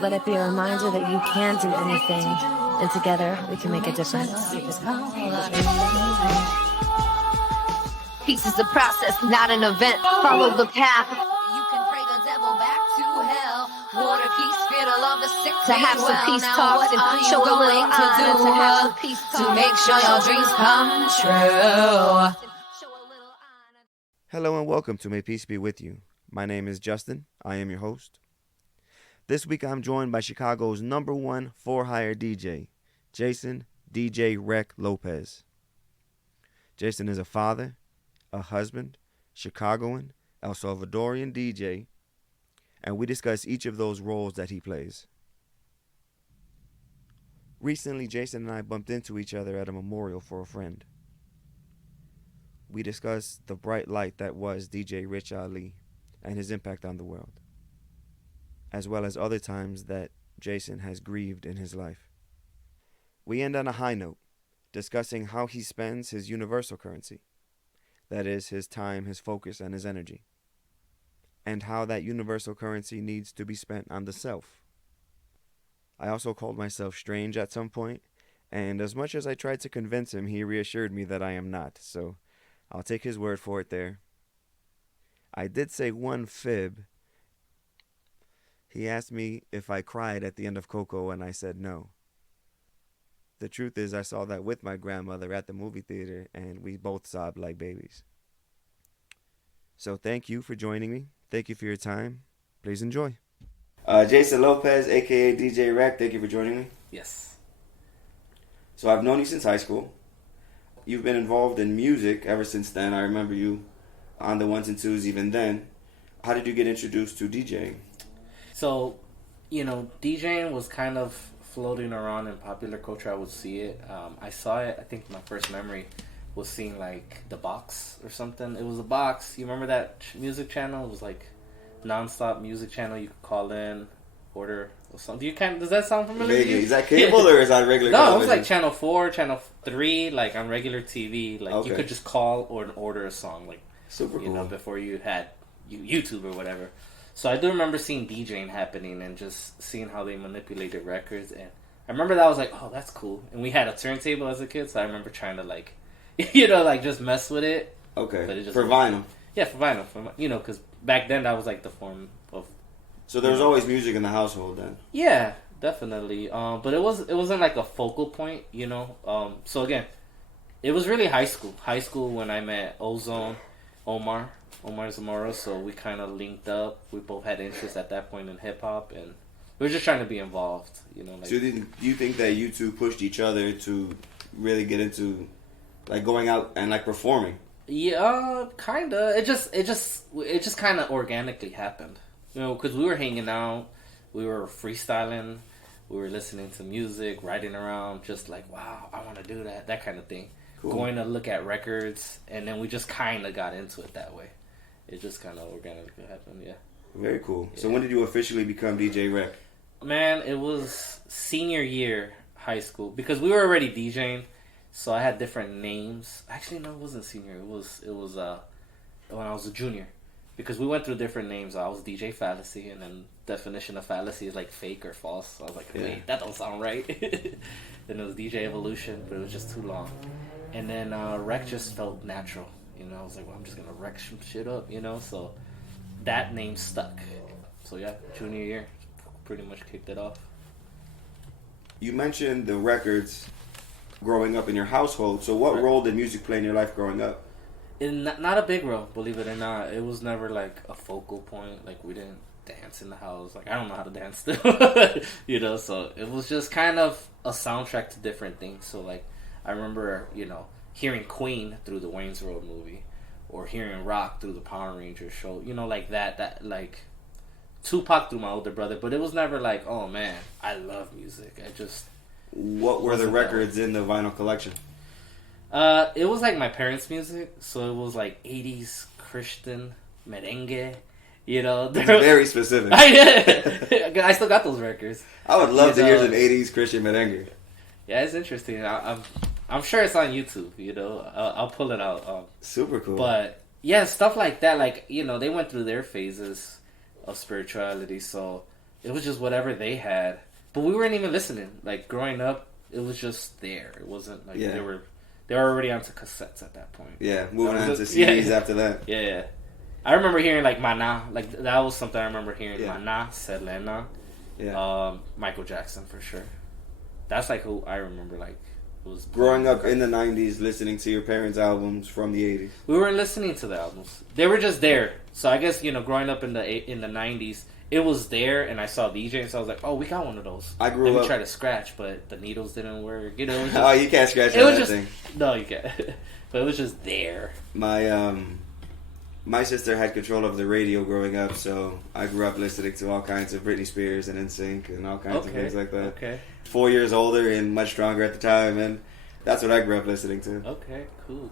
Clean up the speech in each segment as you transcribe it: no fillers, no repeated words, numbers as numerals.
Let it be a reminder that you can do anything, and together we can make a difference. Peace is a process, not an event. Follow the path. You can pray the devil back to hell. Water, peace, spirit, love, the sick. To have some peace talks and show a little honor. To have some peace to make sure your dreams come true. Hello and welcome to May Peace Be With You. My name is Justin. I am your host. This week I'm joined by Chicago's #1 for-hire DJ, Jason DJ Wrek Lopez. Jason is a father, a husband, Chicagoan, El Salvadorian DJ, and we discuss each of those roles that he plays. Recently, Jason and I bumped into each other at a memorial for a friend. We discussed the bright light that was DJ Rich Ali and his impact on the world, as well as other times that Jason has grieved in his life. We end on a high note, discussing how he spends his universal currency, that is, his time, his focus, and his energy, and how that universal currency needs to be spent on the self. I also called myself strange at some point, and as much as I tried to convince him, he reassured me that I am not, so I'll take his word for it there. I did say one fib. He asked me if I cried at the end of Coco, and I said no. The truth is, I saw that with my grandmother at the movie theater, and we both sobbed like babies. So thank you for joining me. Thank you for your time. Please enjoy. Jason Lopez, a.k.a. DJ Wrek, thank you for joining me. Yes. So I've known you since high school. You've been involved in music ever since then. I remember you on the ones and twos even then. How did you get introduced to DJing? So, DJing was kind of floating around in popular culture. I would see it. I saw it. I think my first memory was seeing like The Box or something. It was a box. You remember that music channel? It was like non-stop music channel. You could call in, order or something. Does that sound familiar? Vaguely. Is that cable or is that regular television? No, it was like channel 4, channel 3, like on regular TV. Like You could just call or order a song, like super cool. Before you had YouTube or whatever. So I do remember seeing DJing happening and just seeing how they manipulated records, and I remember that I was like, oh, that's cool. And we had a turntable as a kid, so I remember trying to just mess with it. Okay. But it just for vinyl. Yeah, for vinyl. Because back then that was like the form of. So there was always music in the household then. Yeah, definitely. But it wasn't like a focal point, So again, it was really high school. High school when I met Omar Zamora, so we kind of linked up. We both had interest at that point in hip hop, and we were just trying to be involved, So do you think that you two pushed each other to really get into like going out and like performing? Yeah, kinda. It just kind of organically happened, because we were hanging out, we were freestyling, we were listening to music, riding around, just like, wow, I want to do that kind of thing. Cool. Going to look at records, and then we just kind of got into it that way. It just kind of organically happened, yeah. Very cool. Yeah. So when did you officially become DJ Wrek? Man, it was senior year high school, because we were already DJing, so I had different names. Actually, no, it wasn't senior. It was when I was a junior, because we went through different names. I was DJ Fallacy, and then definition of fallacy is like fake or false. So I was like, wait, that don't sound right. Then it was DJ Evolution, but it was just too long. And then Wrek just felt natural. I was like, well, I'm just going to wreck some shit up, So that name stuck. So yeah, junior year, pretty much kicked it off. You mentioned the records growing up in your household. So what role did music play in your life growing up? Not a big role, believe it or not. It was never like a focal point. Like we didn't dance in the house. Like I don't know how to dance still, So it was just kind of a soundtrack to different things. So like I remember, hearing Queen through the Wayne's World movie, or hearing rock through the Power Rangers show, like that like Tupac through my older brother, but it was never like, oh man, I love music. What were the records in the vinyl collection? It was like my parents' music, so it was like 80s Christian merengue, It's very specific. I still got those records. I would love to hear some 80s Christian merengue. Yeah, it's interesting. I'm sure it's on YouTube. I'll pull it out. Super cool. But Yeah, stuff like that. Like, you know, they went through their phases of spirituality, so it was just whatever they had. But we weren't even listening. Like, growing up, it was just there. It wasn't like they were already onto cassettes at that point. Yeah, moving on to CDs after that. Yeah. I remember hearing, like, Mana. Like, that was something I remember hearing. Mana, Selena. Yeah. Michael Jackson, for sure. That's, like, who I remember, like, was growing up in the 90s, listening to your parents' albums from the 80s. We weren't listening to the albums. They were just there. So I guess, you know, growing up in the 90s, it was there, and I saw DJ, so I was like, oh, we got one of those. I grew up... We tried to scratch, but the needles didn't work. You know, it was just, oh, you can't scratch that thing. No, you can't. But it was just there. My sister had control of the radio growing up, so I grew up listening to all kinds of Britney Spears and NSYNC and all kinds of things like that. Okay. 4 years older and much stronger at the time, and that's what I grew up listening to. Okay, cool.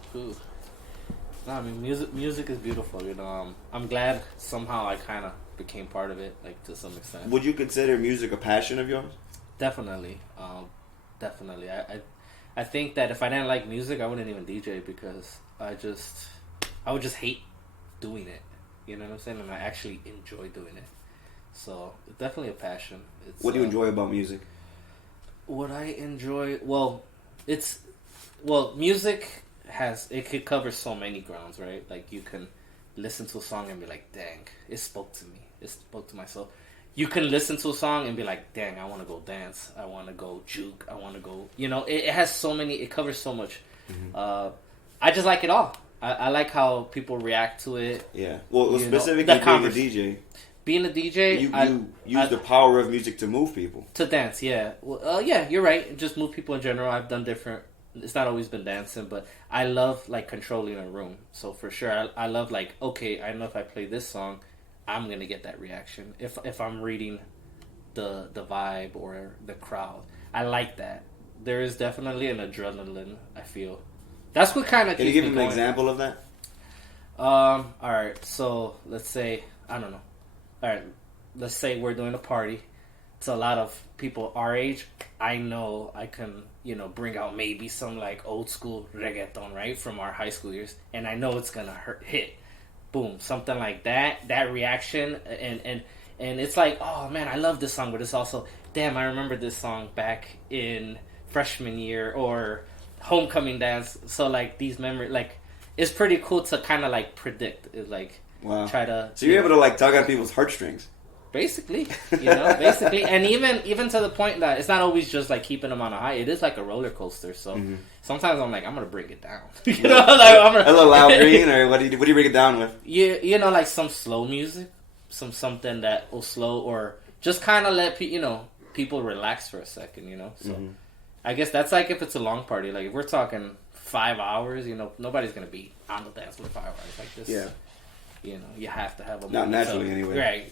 No, I mean, music is beautiful, you know. I'm glad somehow I kind of became part of it, like, to some extent. Would you consider music a passion of yours? Definitely. I think that if I didn't like music, I wouldn't even DJ, because I would just hate doing it. You know what I'm saying? And I actually enjoy doing it. So, it's definitely a passion. What do you enjoy about music? What I enjoy... music could cover so many grounds, right? Like, you can listen to a song and be like, dang, it spoke to me. It spoke to my soul. You can listen to a song and be like, dang, I want to go dance. I want to go juke. I want to go... You know, it has so many... It covers so much. Mm-hmm. I just like it all. I like how people react to it. Yeah. Well, specifically being a DJ. Being a DJ... You use the power of music to move people. To dance, yeah. Well, yeah, you're right. Just move people in general. I've done different... It's not always been dancing, but I love, like, controlling a room. So, for sure, I love, like, okay, I know if I play this song, I'm going to get that reaction. If I'm reading the vibe or the crowd. I like that. There is definitely an adrenaline, I feel. That's what kind of keeps me going. Can you give an example of that? Alright, so let's say, I don't know. Alright, let's say we're doing a party. It's a lot of people our age. I know I can, you know, bring out maybe some, like, old school reggaeton, right, from our high school years. And I know it's gonna hit. Boom, something like that. That reaction. And it's like, oh, man, I love this song. But it's also, damn, I remember this song back in freshman year or... homecoming dance. So, like, these memories, like, it's pretty cool to kind of, like, predict. It's like, try to... So you're able to, like, tug on people's heartstrings. Basically, you know, basically. And even to the point that it's not always just, like, keeping them on a high. It is like a roller coaster. So sometimes I'm like, I'm going to bring it down. You know, like, a little loud green, or what do you bring it down with? You know, like some slow music, something that will slow, or just kind of let people relax for a second, you know, so... I guess that's like if it's a long party. Like, if we're talking 5 hours, you know, nobody's going to be on the dance floor 5 hours like this. Yeah. You know, you have to have a... Not naturally, anyway. Right.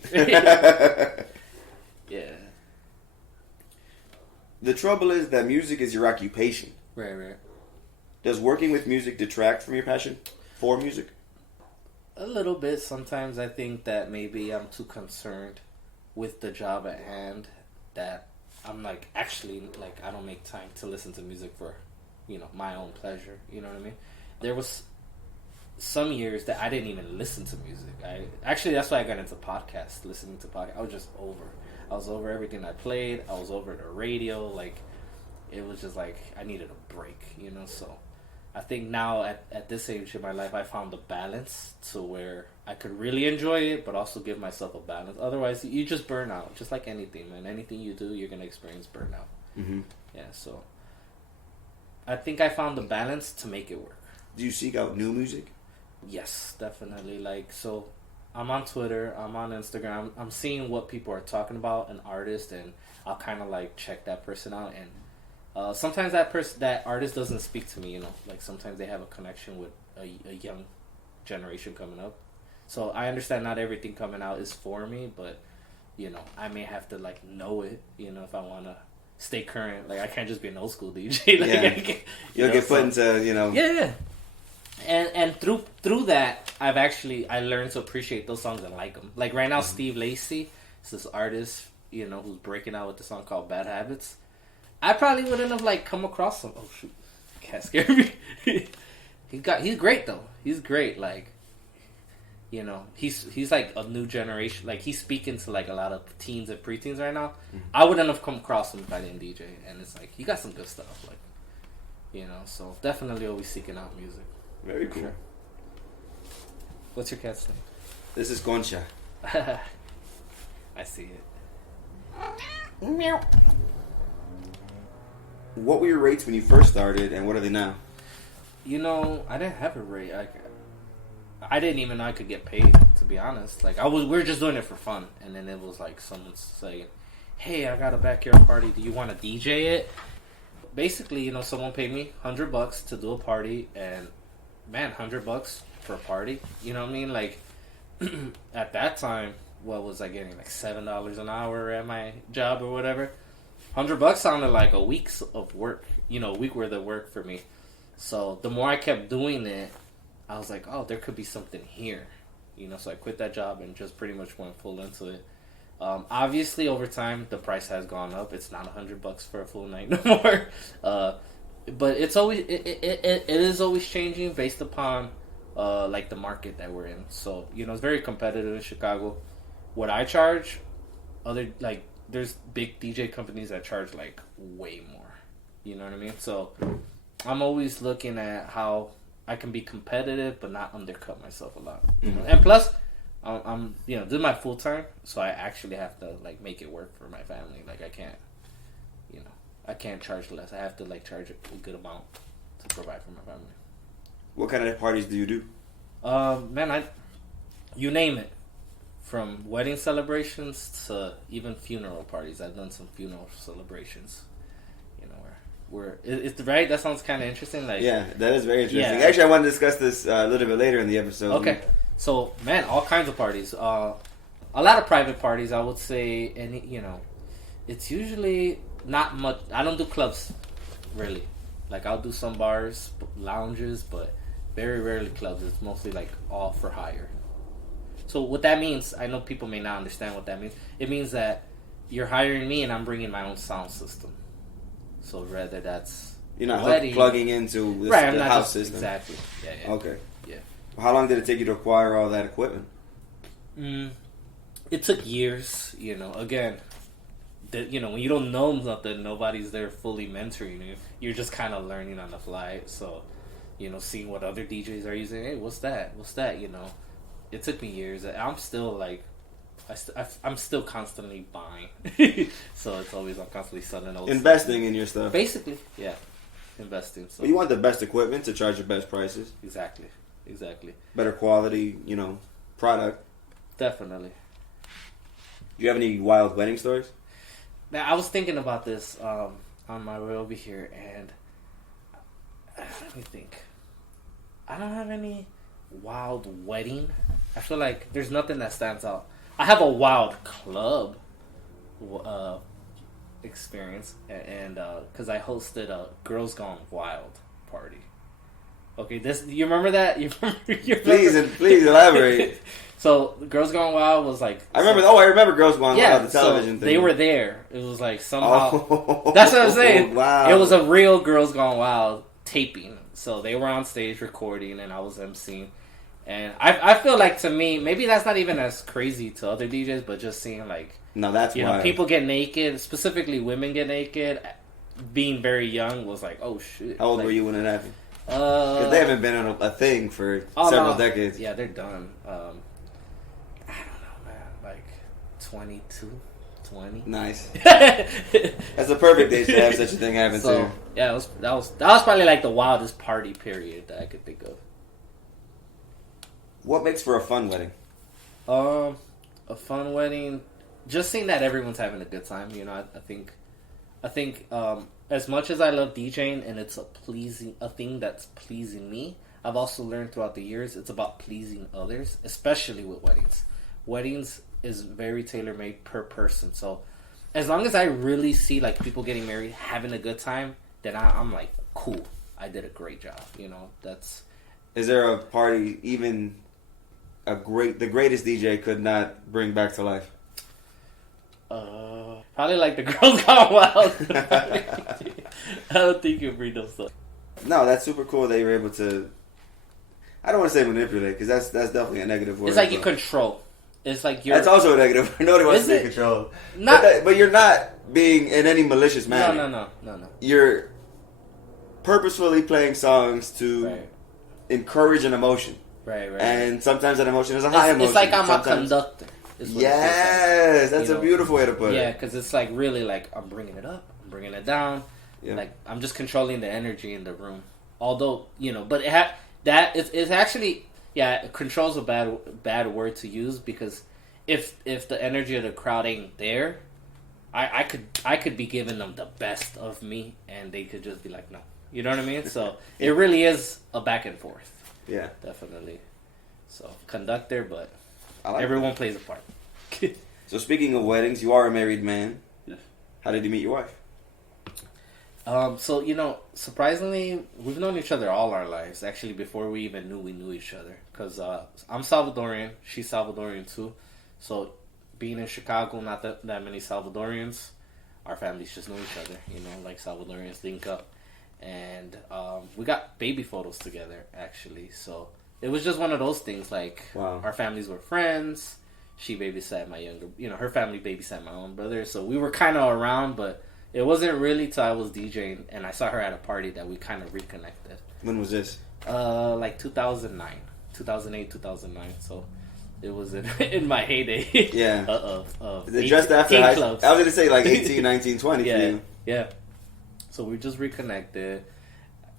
Yeah. The trouble is that music is your occupation. Right. Does working with music detract from your passion for music? A little bit. Sometimes I think that maybe I'm too concerned with the job at hand that... I'm like, actually, like, I don't make time to listen to music for, you know, my own pleasure. You know what I mean? There was some years that I didn't even listen to music. Actually, that's why I got into podcasts, listening to podcasts. I was just over. I was over everything I played. I was over the radio. Like, it was just like, I needed a break, you know? So, I think now at this age in my life, I found the balance to where I could really enjoy it, but also give myself a balance. Otherwise, you just burn out. Just like anything, man. Anything you do, you're going to experience burnout. Mm-hmm. Yeah, so I think I found the balance to make it work. Do you seek out new music? Yes, definitely. Like, so I'm on Twitter, I'm on Instagram. I'm seeing what people are talking about, an artist, and I'll kind of like check that person out. And sometimes that artist doesn't speak to me, you know. Like, sometimes they have a connection with a young generation coming up. So I understand not everything coming out is for me, but, you know, I may have to, like, know it, you know, if I want to stay current. Like, I can't just be an old school DJ. Like, You'll get put into, you know. Yeah. And through that, I learned to appreciate those songs and like them. Like, right now, Steve Lacy is this artist, you know, who's breaking out with the song called Bad Habits. I probably wouldn't have, like, come across him. Oh, shoot. Can't scare me. He's great, though. He's great. Like, You know, he's like a new generation. Like, he's speaking to like a lot of teens and preteens right now. I wouldn't have come across him if I didn't DJ. And it's like, he got some good stuff. Like, you know, so definitely always seeking out music. Very cool. Sure. What's your cat's name? This is Concha. I see it. Meow. What were your rates when you first started, and what are they now? You know, I didn't have a rate. I didn't even know I could get paid, to be honest. Like, we were just doing it for fun, and then it was like someone saying, "Hey, I got a backyard party. Do you want to DJ it?" Basically, you know, someone paid me $100 to do a party, and man, $100 for a party. You know what I mean? Like, at that time, what was I getting? Like $7 an hour at my job or whatever. $100 sounded like a week's of work. You know, a week worth of work for me. So the more I kept doing it, I was like, oh, there could be something here. You know, so I quit that job and just pretty much went full into it. Obviously, over time, the price has gone up. It's not $100 for a full night no more. But it's always it is always changing based upon like the market that we're in. So, you know, it's very competitive in Chicago. What I charge, there's big DJ companies that charge like way more. You know what I mean? So I'm always looking at how I can be competitive but not undercut myself a lot. You know? And plus, I'm you know, this is my full time, so I actually have to like make it work for my family. Like, I can't charge less. I have to like charge a good amount to provide for my family. What kind of parties do you do? Man, you name it. From wedding celebrations to even funeral parties. I've done some funeral celebrations. You know, where it's right. That sounds kind of interesting. Like, yeah, that is very interesting. Yeah. Actually, I want to discuss this a little bit later in the episode. Okay, so man, all kinds of parties. A lot of private parties, I would say, and you know, it's usually not much. I don't do clubs, really. Like, I'll do some bars, lounges, but very rarely clubs. It's mostly like all for hire. So what that means, I know people may not understand what that means. It means that you're hiring me and I'm bringing my own sound system. So rather that's you're not wedding, plugging into this, right, the I'm not house just, system. Exactly. Yeah. Okay. Yeah. How long did it take you to acquire all that equipment? It took years. You know, again, you know, when you don't know something, nobody's there fully mentoring you. You're just kind of learning on the fly. So, you know, seeing what other DJs are using. Hey, what's that? You know. It took me years. I'm still like, I'm still constantly buying. So it's always, I'm constantly selling old Investing stuff. in your stuff. Basically, yeah. Investing. So. Well, you want the best equipment to charge the best prices. Exactly. Better quality, you know, product. Definitely. Do you have any wild wedding stories? Now, I was thinking about this on my way over here, and let me think. I don't have any wild wedding. I feel like there's nothing that stands out. I have a wild club experience, and because I hosted a Girls Gone Wild party. Okay, you remember that? You remember? Please elaborate. So Girls Gone Wild was like, I remember Girls Gone Wild, the television so thing. They were there. It was like somehow. Oh, that's what I'm saying. Wow. It was a real Girls Gone Wild taping. So they were on stage recording, and I was emceeing. And I feel like, to me, maybe that's not even as crazy to other DJs, but just seeing like, no, that's you know, people get naked, specifically women get naked, being very young was like, oh shit. How old like, were you when it happened? Because they haven't been on a thing for several decades. Yeah, they're done. I don't know, man. Like 22, 20. Nice. That's the perfect age to have such a thing happen too. Yeah, that was probably like the wildest party period that I could think of. What makes for a fun wedding? A fun wedding, just seeing that everyone's having a good time. You know, I think as much as I love DJing and it's a thing that's pleasing me, I've also learned throughout the years it's about pleasing others, especially with weddings. Weddings is very tailor-made per person. So as long as I really see like people getting married, having a good time, then I'm like, cool, I did a great job. You know, that's. Is there a party even the greatest DJ could not bring back to life? Probably like the Girls Gone Wild. I don't think you bring those stuff. No, that's super cool that you're able to. I don't want to say manipulate because that's definitely a negative word. It's like you control. It's like you're. That's also a negative. Nobody wants to be controlled. But you're not being in any malicious manner. No. You're purposefully playing songs to encourage an emotion. Right. And sometimes that emotion is a high emotion. It's like I'm a conductor. Yes, that's a beautiful way to put it. Yeah, because it's like really like I'm bringing it up, I'm bringing it down. Yeah. Like I'm just controlling the energy in the room. Although but it's actually control's a bad word to use because if the energy of the crowd ain't there, I could be giving them the best of me and they could just be like no. You know what I mean? So it really is a back and forth. Yeah, definitely. So conductor, but like everyone plays a part. So speaking of weddings, you are a married man. Yes. How did you meet your wife? So surprisingly, we've known each other all our lives. Actually, before we even knew we knew each other, because I'm Salvadorian, she's Salvadorian too. So being in Chicago, not that many Salvadorians. Our families just know each other, like Salvadorians link up. And we got baby photos together, actually. So it was just one of those things. Like our families were friends. She babysat my her family babysat my own brother. So we were kind of around, but it wasn't really till I was DJing and I saw her at a party that we kind of reconnected. When was this? Like 2009, 2008, 2009. So it was in my heyday. Yeah. Just after high school. I was going to say like 18, 19, 20 for you. Yeah. So we just reconnected.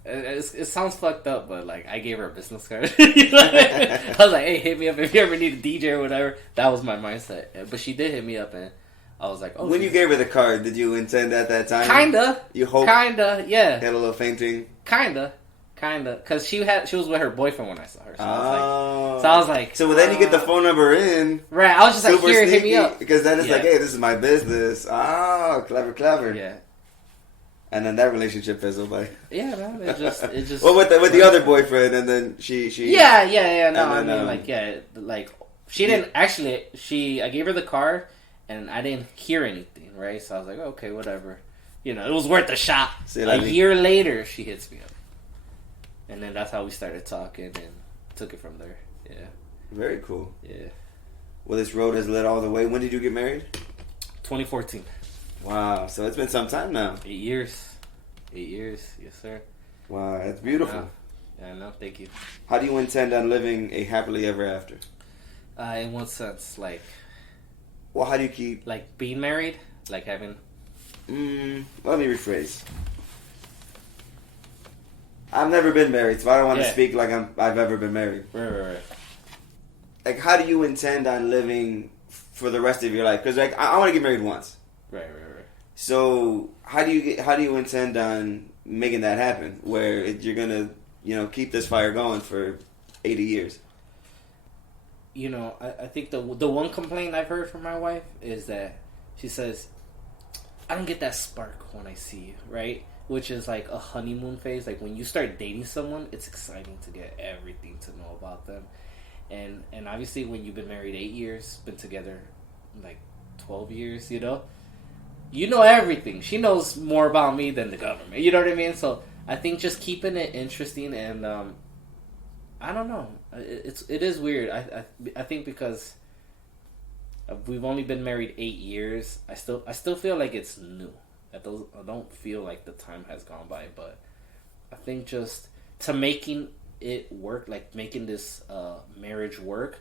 It sounds fucked up, but like I gave her a business card. I was like, "Hey, hit me up if you ever need a DJ or whatever." That was my mindset. But she did hit me up, and I was like, "Oh." When you gave her the card, did you intend at that time? Kinda. You hope. Kinda. Yeah. Had a little fainting. Kinda. Because she was with her boyfriend when I saw her. So I was like. So then you get the phone number in. Right. I was just like, "Here, hit me up." Because then it's like, "Hey, this is my business." Oh, clever. Yeah. And then that relationship fizzled by. Yeah, man. It just. Well, with the other boyfriend, and then she. Yeah. No, I mean, like she didn't actually. I gave her the card, and I didn't hear anything. Right, so I was like, okay, whatever. It was worth a shot. A year later, she hits me up, and then that's how we started talking and took it from there. Yeah. Very cool. Yeah. Well, this road has led all the way. When did you get married? 2014. Wow, so it's been some time now. 8 years. 8 years, yes, sir. Wow, that's beautiful. I know, thank you. How do you intend on living a happily ever after? In what sense? Like... Well, how do you keep... Like being married? Like having... Let me rephrase. I've never been married, so I don't want to speak like I've ever been married. Right. Like, how do you intend on living for the rest of your life? Because, like, I want to get married once. Right. So how do you intend on making that happen? Where you're gonna keep this fire going for 80 years? I think the one complaint I've heard from my wife is that she says, "I don't get that spark when I see you," right? Which is like a honeymoon phase. Like when you start dating someone, it's exciting to get everything to know about them, and obviously when you've been married 8 years, been together like 12 years, You know everything. She knows more about me than the government. You know what I mean? So I think just keeping it interesting and I don't know. It is weird. I think because we've only been married 8 years, I still feel like it's new. I don't feel like the time has gone by, but I think just to making it work, like making this marriage work,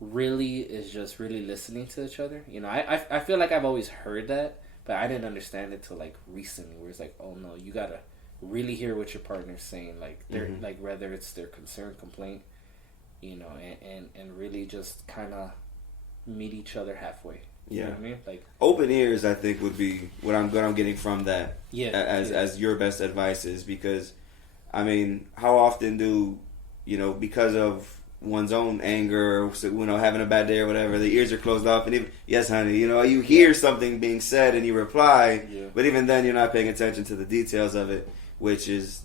really is just really listening to each other. I feel like I've always heard that. But I didn't understand it till like recently, where it's like, oh no, you gotta really hear what your partner's saying, like they're like whether it's their concern, complaint, and really just kind of meet each other halfway. You know what I mean? Like open ears, I think would be what I'm getting from that. Yeah. As your best advice is, because, I mean, how often do because of one's own anger, or, having a bad day or whatever, the ears are closed off, and even, yes, honey, you hear something being said and you reply, but even then you're not paying attention to the details of it, which is,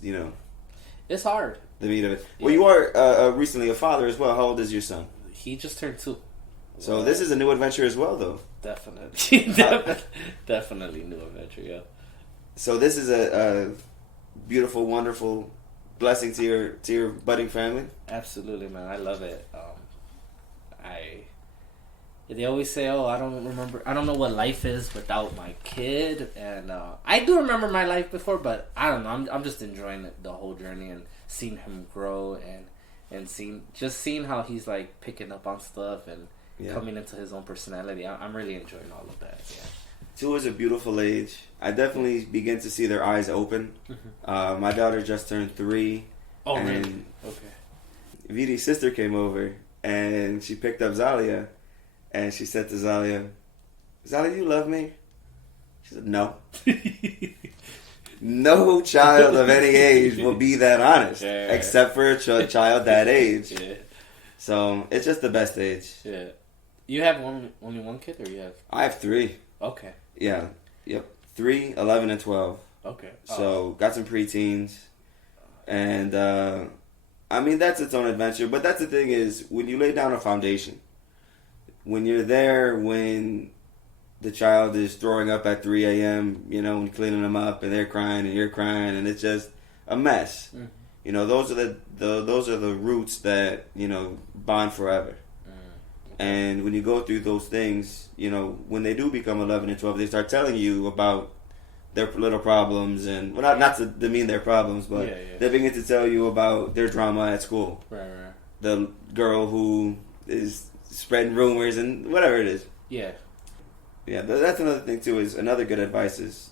it's hard. The meat of it. Well, you are recently a father as well. How old is your son? He just turned 2. So this is a new adventure as well, though. Definitely. Definitely new adventure, yeah. So this is a beautiful, wonderful, blessing to your budding family? Absolutely, man. I love it. They always say, "Oh, I don't know what life is without my kid," and I do remember my life before, but I don't know. I'm just enjoying the whole journey and seeing him grow and seeing how he's like picking up on stuff and coming into his own personality. I'm really enjoying all of that. Yeah. 2 is a beautiful age. I definitely begin to see their eyes open. My daughter just turned 3. Oh, really? Okay. Vidi's sister came over and she picked up Zalia. And she said to Zalia, "Zalia, you love me?" She said, "No." No child of any age will be that honest, except for a child that age. Yeah. So it's just the best age. Yeah. You have only one kid, or you have? I have 3. Okay. Yeah. Yep. 3, 11, and 12. Okay. So got some preteens, and I mean that's its own adventure. But that's the thing is when you lay down a foundation. When you're there, when the child is throwing up at 3 a.m., you know, and cleaning them up, and they're crying, and you're crying, and it's just a mess. Mm-hmm. You know, those are the roots that, you know, bond forever. Mm-hmm. And when you go through those things, you know, when they do become 11 and 12, they start telling you about their little problems, and well, not to demean their problems, but they begin to tell you about their drama at school. Right. The girl who is spreading rumors and whatever it is. Yeah. Yeah, that's another thing too. Is another good advice is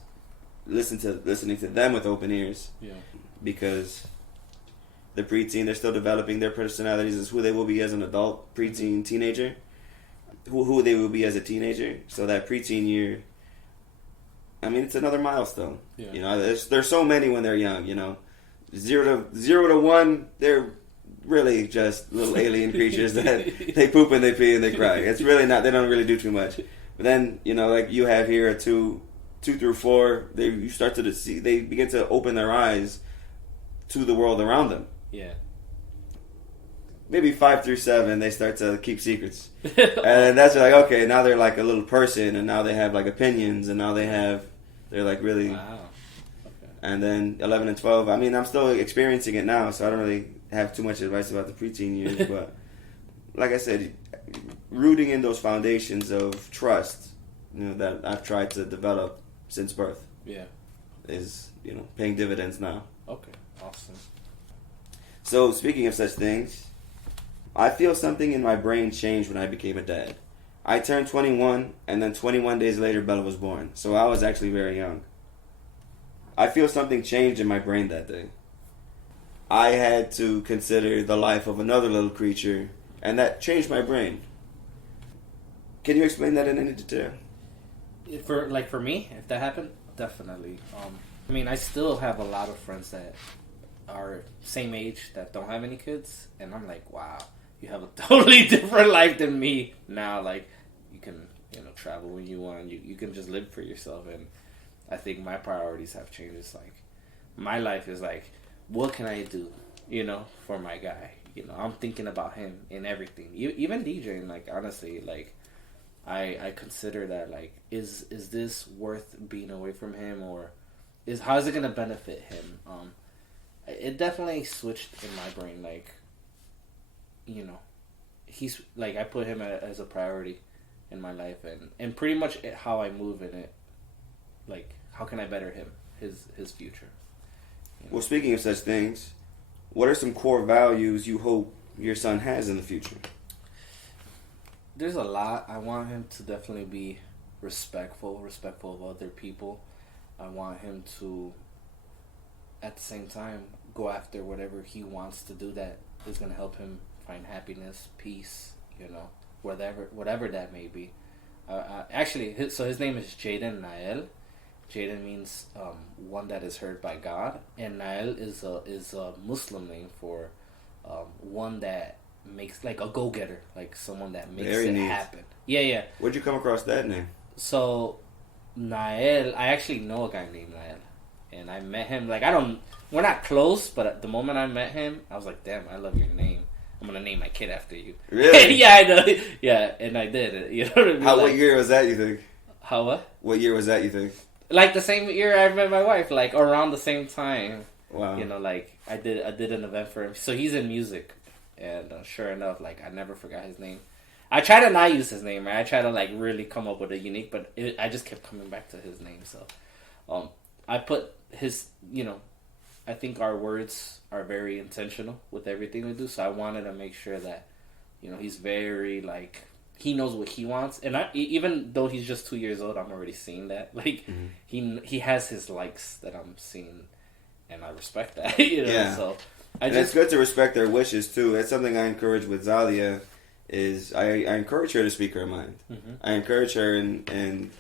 listening to them with open ears. Yeah. Because the preteen, they're still developing their personalities as who they will be as an adult, preteen, teenager. Who they will be as a teenager. So that preteen year, I mean, it's another milestone. Yeah. You know, there's so many when they're young. You know, 0 to 1, they're really just little alien creatures that they poop and they pee and they cry. It's really not. They don't really do too much. But then, you know, like you have here at 2 through 4, you start to see. They begin to open their eyes to the world around them. Yeah. Maybe 5 through 7, they start to keep secrets, and that's like okay. Now they're like a little person, and now they have like opinions, and now they're like really. Wow. Okay. And then 11 and 12. I mean, I'm still experiencing it now, so I don't really have too much advice about the preteen years, but like I said, rooting in those foundations of trust, you know, that I've tried to develop since birth, is, you know, paying dividends now. Okay, awesome. So speaking of such things, I feel something in my brain changed when I became a dad. I turned 21, and then 21 days later, Bella was born. So I was actually very young. I feel something changed in my brain that day. I had to consider the life of another little creature, and that changed my brain. Can you explain that in any detail? For me, if that happened, definitely. I mean, I still have a lot of friends that are same age that don't have any kids, and I'm like, wow, you have a totally different life than me now. Like, you can, you know, travel when you want. You can just live for yourself, and I think my priorities have changed. It's like, my life is like, what can I do, you know, for my guy? You know, I'm thinking about him in everything. Even DJing, like, honestly, like, I consider that, like, is this worth being away from him, or how is it going to benefit him? It definitely switched in my brain, like, you know, he's, like, I put him as a priority in my life, and pretty much how I move in it, like, how can I better him, his future? You know? Well, speaking of such things, what are some core values you hope your son has in the future? There's a lot. I want him to definitely be respectful of other people. I want him to, at the same time, go after whatever he wants to do that is going to help him find happiness, peace, you know, whatever that may be. Actually, so his name is Jaden Nael. Jaden means one that is heard by God, and Nael is a Muslim name for one that makes, like, a go-getter, like someone that makes it happen. Yeah. Where'd you come across that name? So Nael, I actually know a guy named Nael, and I met him. Like, we're not close, but at the moment I met him, I was like, damn, I love your name. I'm gonna name my kid after you. Really? Yeah, I know. Yeah, and I did. You know what I mean? What year was that, you think? How what? What year was that, you think? Like the same year I met my wife, like around the same time. Wow. You know, like I did an event for him. So he's in music, and sure enough, like I never forgot his name. I try to not use his name, right? I try to like really come up with a unique, but I just kept coming back to his name. So, I put his, you know, I think our words are very intentional with everything we do. So I wanted to make sure that, you know, he's very like he knows what he wants, and even though he's just 2 years old, I'm already seeing that. Like he has his likes that I'm seeing, and I respect that. You know, Yeah. so It's good to respect their wishes too. That's something I encourage with Zalia. Is I encourage her to speak her mind. I encourage her and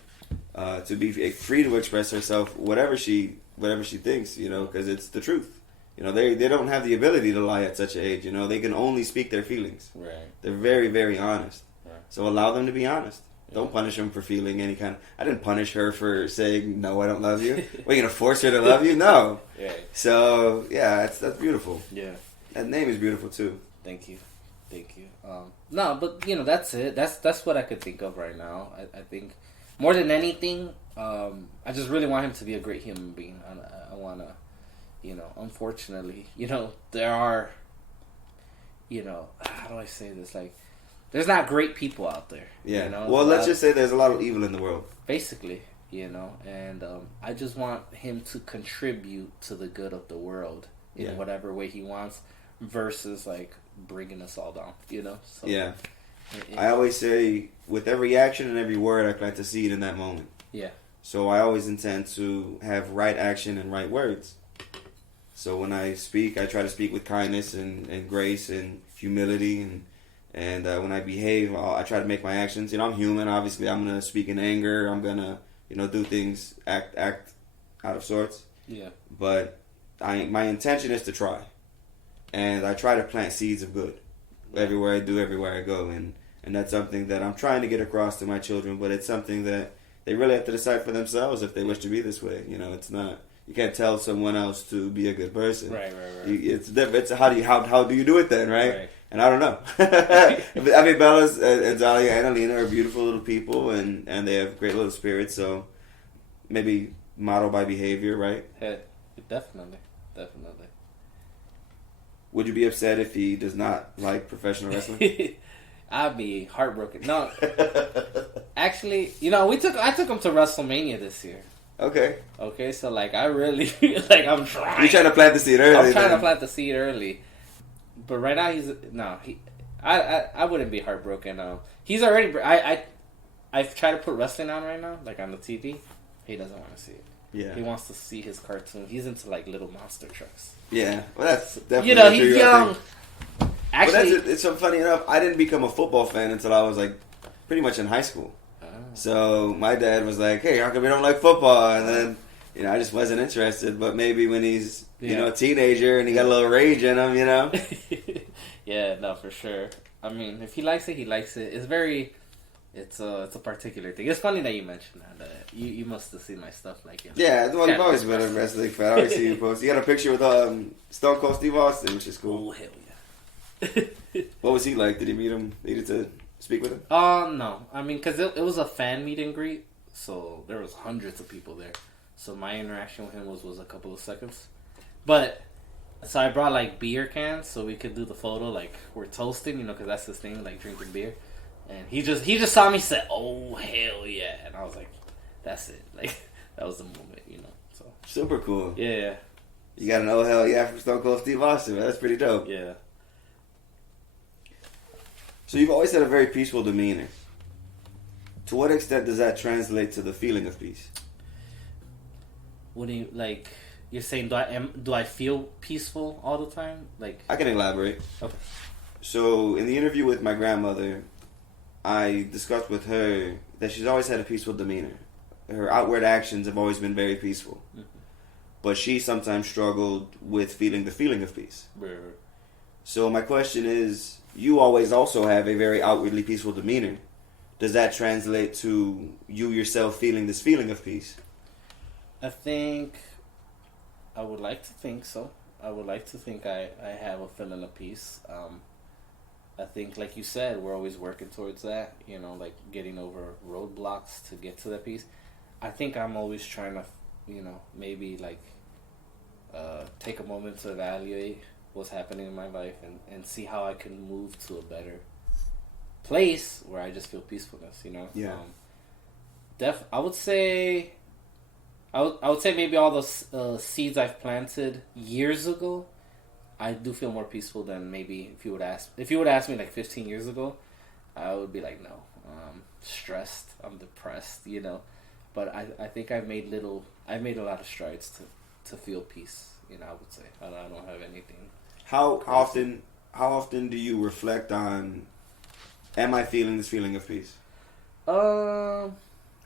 to be free to express herself, whatever she thinks, you know, because it's the truth. You know, they don't have the ability to lie at such an age. You know, they can only speak their feelings. Right. They're very, very honest. Right. So allow them to be honest. Don't punish them for feeling any kind of... I didn't punish her for saying, no, I don't love you. We're going to force her to love you? No. Yeah. So, yeah, that's beautiful. Yeah. That name is beautiful, too. Thank you. No, but, you know, that's it. That's what I could think of right now. I think, more than anything, I just really want him to be a great human being. I want to, you know, unfortunately, you know, there are, you know, how do I say this? Like, there's not great people out there. Yeah. You know? Well, let's just say there's a lot of evil in the world. Basically, you know, and I just want him to contribute to the good of the world in whatever way he wants, versus like bringing us all down, you know. So, yeah. I always say, with every action and every word, I plant a seed in that moment. Yeah. So I always intend to have right action and right words. So when I speak, I try to speak with kindness and grace and humility, and when I behave, I try to make my actions. You know, I'm human. Obviously, I'm gonna speak in anger. I'm gonna, you know, do things, act out of sorts. Yeah. But my intention is to try, and I try to plant seeds of good everywhere I do, everywhere I go, and that's something that I'm trying to get across to my children. But it's something that they really have to decide for themselves if they wish to be this way. You know, it's not. You can't tell someone else to be a good person. Right. It's different. It's how do you do it then, right? Right. And I don't know. I mean, Bella's and Zalia and Alina are beautiful little people, and they have great little spirits. So maybe model by behavior, right? Yeah, definitely. Would you be upset if he does not like professional wrestling? I'd be heartbroken. No, actually, you know, I took him to WrestleMania this year. Okay, so like I really like I'm trying. You're trying to plant the seed early. I'm trying to plant the seed early, but right now I wouldn't be heartbroken. He's already I've tried to put wrestling on right now, like on the TV. He doesn't want to see it. Yeah, he wants to see his cartoon. He's into like little monster trucks. Yeah, well, that's definitely, you know, he's young. Actually, it's so funny enough. I didn't become a football fan until I was like pretty much in high school. So my dad was like, "Hey, how come you don't like football?" And then, you know, I just wasn't interested. But maybe when he's, you know, a teenager and he got a little rage in him, you know. Yeah, no, for sure. I mean, if he likes it, he likes it. It's a particular thing. It's funny that you mentioned that. You must have seen my stuff like it. Yeah, well, you've always been a wrestling fan. I always see you post. You got a picture with Stone Cold Steve Austin, which is cool. Oh, hell yeah. What was he like? Did you meet him? Needed to speak with him? No. I mean, because it was a fan meet and greet, so there was hundreds of people there. So my interaction with him was a couple of seconds. But, so I brought, like, beer cans so we could do the photo, like, we're toasting, you know, because that's his thing, like, drinking beer. And he just saw me say, "Oh, hell yeah." And I was like, that's it. Like, that was the moment, you know. So Super cool. Yeah. You got an "Oh, hell yeah" from Stone Cold Steve Austin, man. That's pretty dope. Yeah. So you've always had a very peaceful demeanor. To what extent does that translate to the feeling of peace? What do you, like, you're saying, do I feel peaceful all the time? Like, I can elaborate. Okay. So in the interview with my grandmother, I discussed with her that she's always had a peaceful demeanor. Her outward actions have always been very peaceful. Mm-hmm. But she sometimes struggled with feeling the feeling of peace. Right. So my question is, you always also have a very outwardly peaceful demeanor. Does that translate to you yourself feeling this feeling of peace? I think I would like to think so. I would like to think I have a feeling of peace. I think, like you said, we're always working towards that, you know, like getting over roadblocks to get to that peace. I think I'm always trying to, you know, maybe like take a moment to evaluate what's happening in my life and see how I can move to a better place where I just feel peacefulness, you know? Yeah. I would say maybe all the seeds I've planted years ago, I do feel more peaceful than maybe if you would ask me like 15 years ago, I would be like, no, I'm stressed, I'm depressed, you know. But I think I've made a lot of strides to feel peace, you know. I would say I don't have anything. How often do you reflect on, am I feeling this feeling of peace? And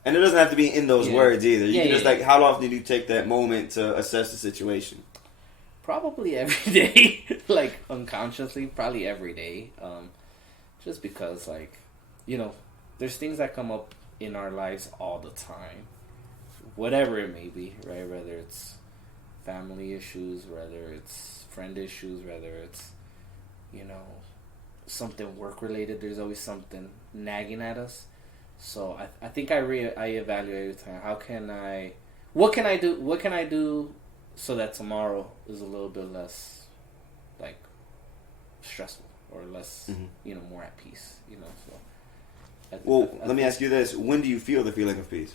it doesn't have to be in those words either. You can just like, how often do you take that moment to assess the situation? Probably every day, like unconsciously, probably every day. Just because, like, you know, there's things that come up in our lives all the time, whatever it may be, right? Whether it's family issues, whether it's friend issues, whether it's, you know, something work related. There's always something nagging at us. So I think I evaluate every time. What can I do so that tomorrow is a little bit less, like, stressful or less, you know, more at peace, you know. So. Let me ask you this: when do you feel the feeling of peace?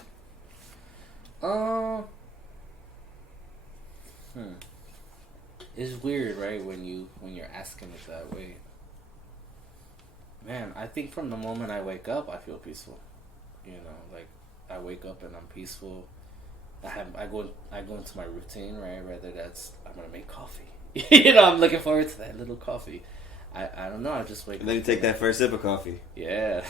It's weird, right? When you're asking it that way. Man, I think from the moment I wake up, I feel peaceful. You know, like, I wake up and I'm peaceful. I go into my routine, right? Whether that's I'm gonna make coffee. You know, I'm looking forward to that little coffee. I don't know. I just wake up. And then you take that first sip of coffee. Yeah.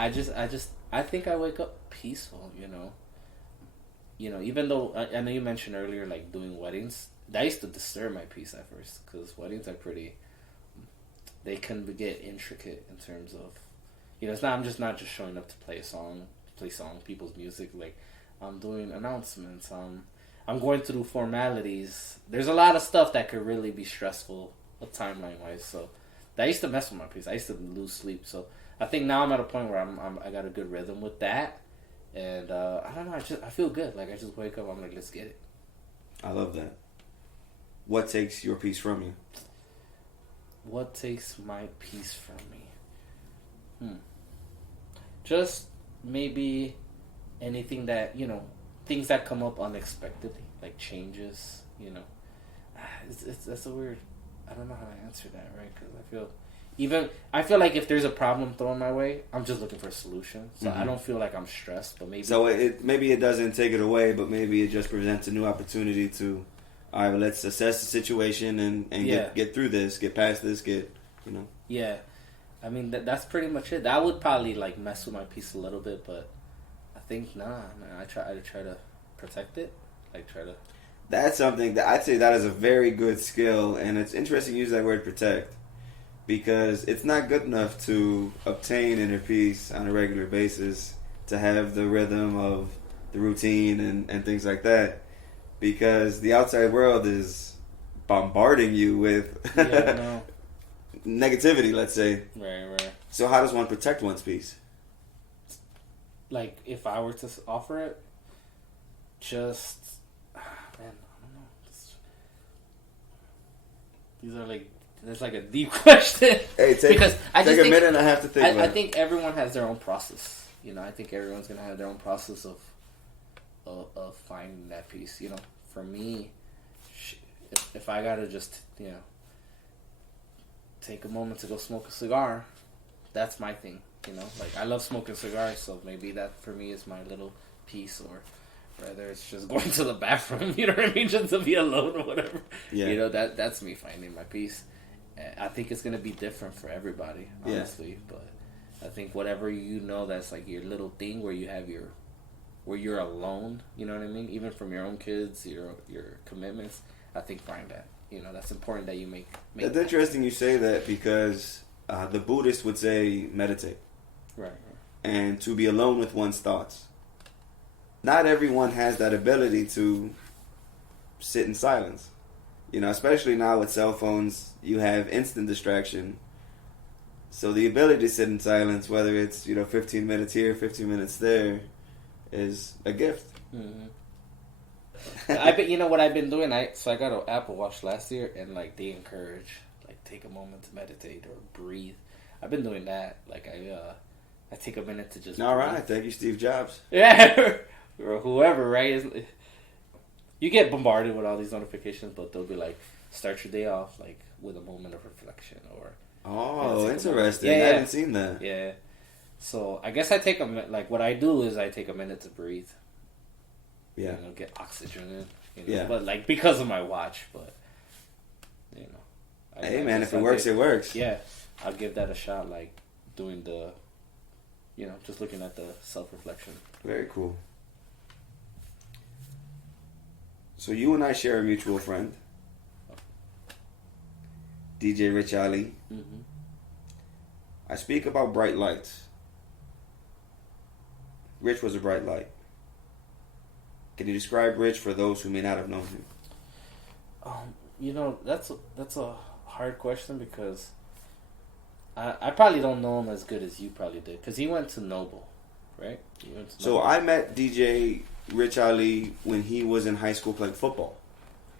I think I wake up peaceful. You know. You know, even though I know you mentioned earlier, like, doing weddings, that used to disturb my peace at first, because weddings are they can get intricate in terms of, you know, I'm just not showing up to play people's music. Like, I'm doing announcements. I'm going through formalities. There's a lot of stuff that could really be stressful, timeline wise. So that used to mess with my peace. I used to lose sleep. So I think now I'm at a point where I got a good rhythm with that, and I don't know. I feel good. Like, I just wake up. I'm like, let's get it. I love that. What takes your peace from you? What takes my peace from me? Just maybe anything that, you know, things that come up unexpectedly, like changes, you know. That's a weird, I don't know how to answer that, right? Because I feel like if there's a problem thrown my way, I'm just looking for a solution. So I don't feel like I'm stressed, but maybe. So maybe it doesn't take it away, but maybe it just presents a new opportunity to, all right, well, let's assess the situation and get through this, get past this, you know. Yeah. I mean, that's pretty much it. That would probably, like, mess with my peace a little bit, but I think, I try to protect it. That's something that I'd say that is a very good skill, and it's interesting you use that word protect, because it's not good enough to obtain inner peace on a regular basis, to have the rhythm of the routine and things like that, because the outside world is bombarding you with negativity, let's say. Right. So how does one protect one's peace? Like, if I were to offer it, just, man, I don't know. These are like, that's like a deep question. Hey, take a minute and a half to think about it. I think everyone has their own process. You know, I think everyone's going to have their own process of finding that peace. You know, for me, if I got to just, you know, take a moment to go smoke a cigar, that's my thing. You know, like, I love smoking cigars, so maybe that for me is my little piece, or whether it's just going to the bathroom, you know what I mean, just to be alone or whatever. Yeah. You know, that's me finding my peace. I think it's going to be different for everybody, honestly, but I think whatever, you know, that's like your little thing where you have where you're alone, you know what I mean, even from your own kids, your commitments, I think find that, you know, that's important that you make It's interesting you say that, because the Buddhists would say meditate. Right. And to be alone with one's thoughts. Not everyone has that ability to sit in silence. You know, especially now with cell phones, you have instant distraction. So the ability to sit in silence, whether it's, you know, 15 minutes here, 15 minutes there, is a gift. Mm-hmm. You know what I've been doing? I got an Apple Watch last year, and like they encourage like take a moment to meditate or breathe. I've been doing that. Like I take a minute to just. All breathe. right, thank you, Steve Jobs. Yeah, or whoever, right? You get bombarded with all these notifications, but they'll be like, start your day off like with a moment of reflection, or. Oh, interesting. Yeah, I haven't seen that. Yeah. So I guess I take what I do is I take a minute to breathe. Yeah. You know, get oxygen in. You know? Yeah. But like because of my watch, but you know. Hey man, if it works, it works. Yeah, I'll give that a shot. Like doing the, you know, just looking at the self-reflection. Very cool. So you and I share a mutual friend, DJ Rich Ali. Mm-hmm. I speak about bright lights. Rich was a bright light. Can you describe Rich for those who may not have known him? You know, that's a hard question because I probably don't know him as good as you probably did because he went to Noble, right? So I met DJ Rich Ali when he was in high school playing football,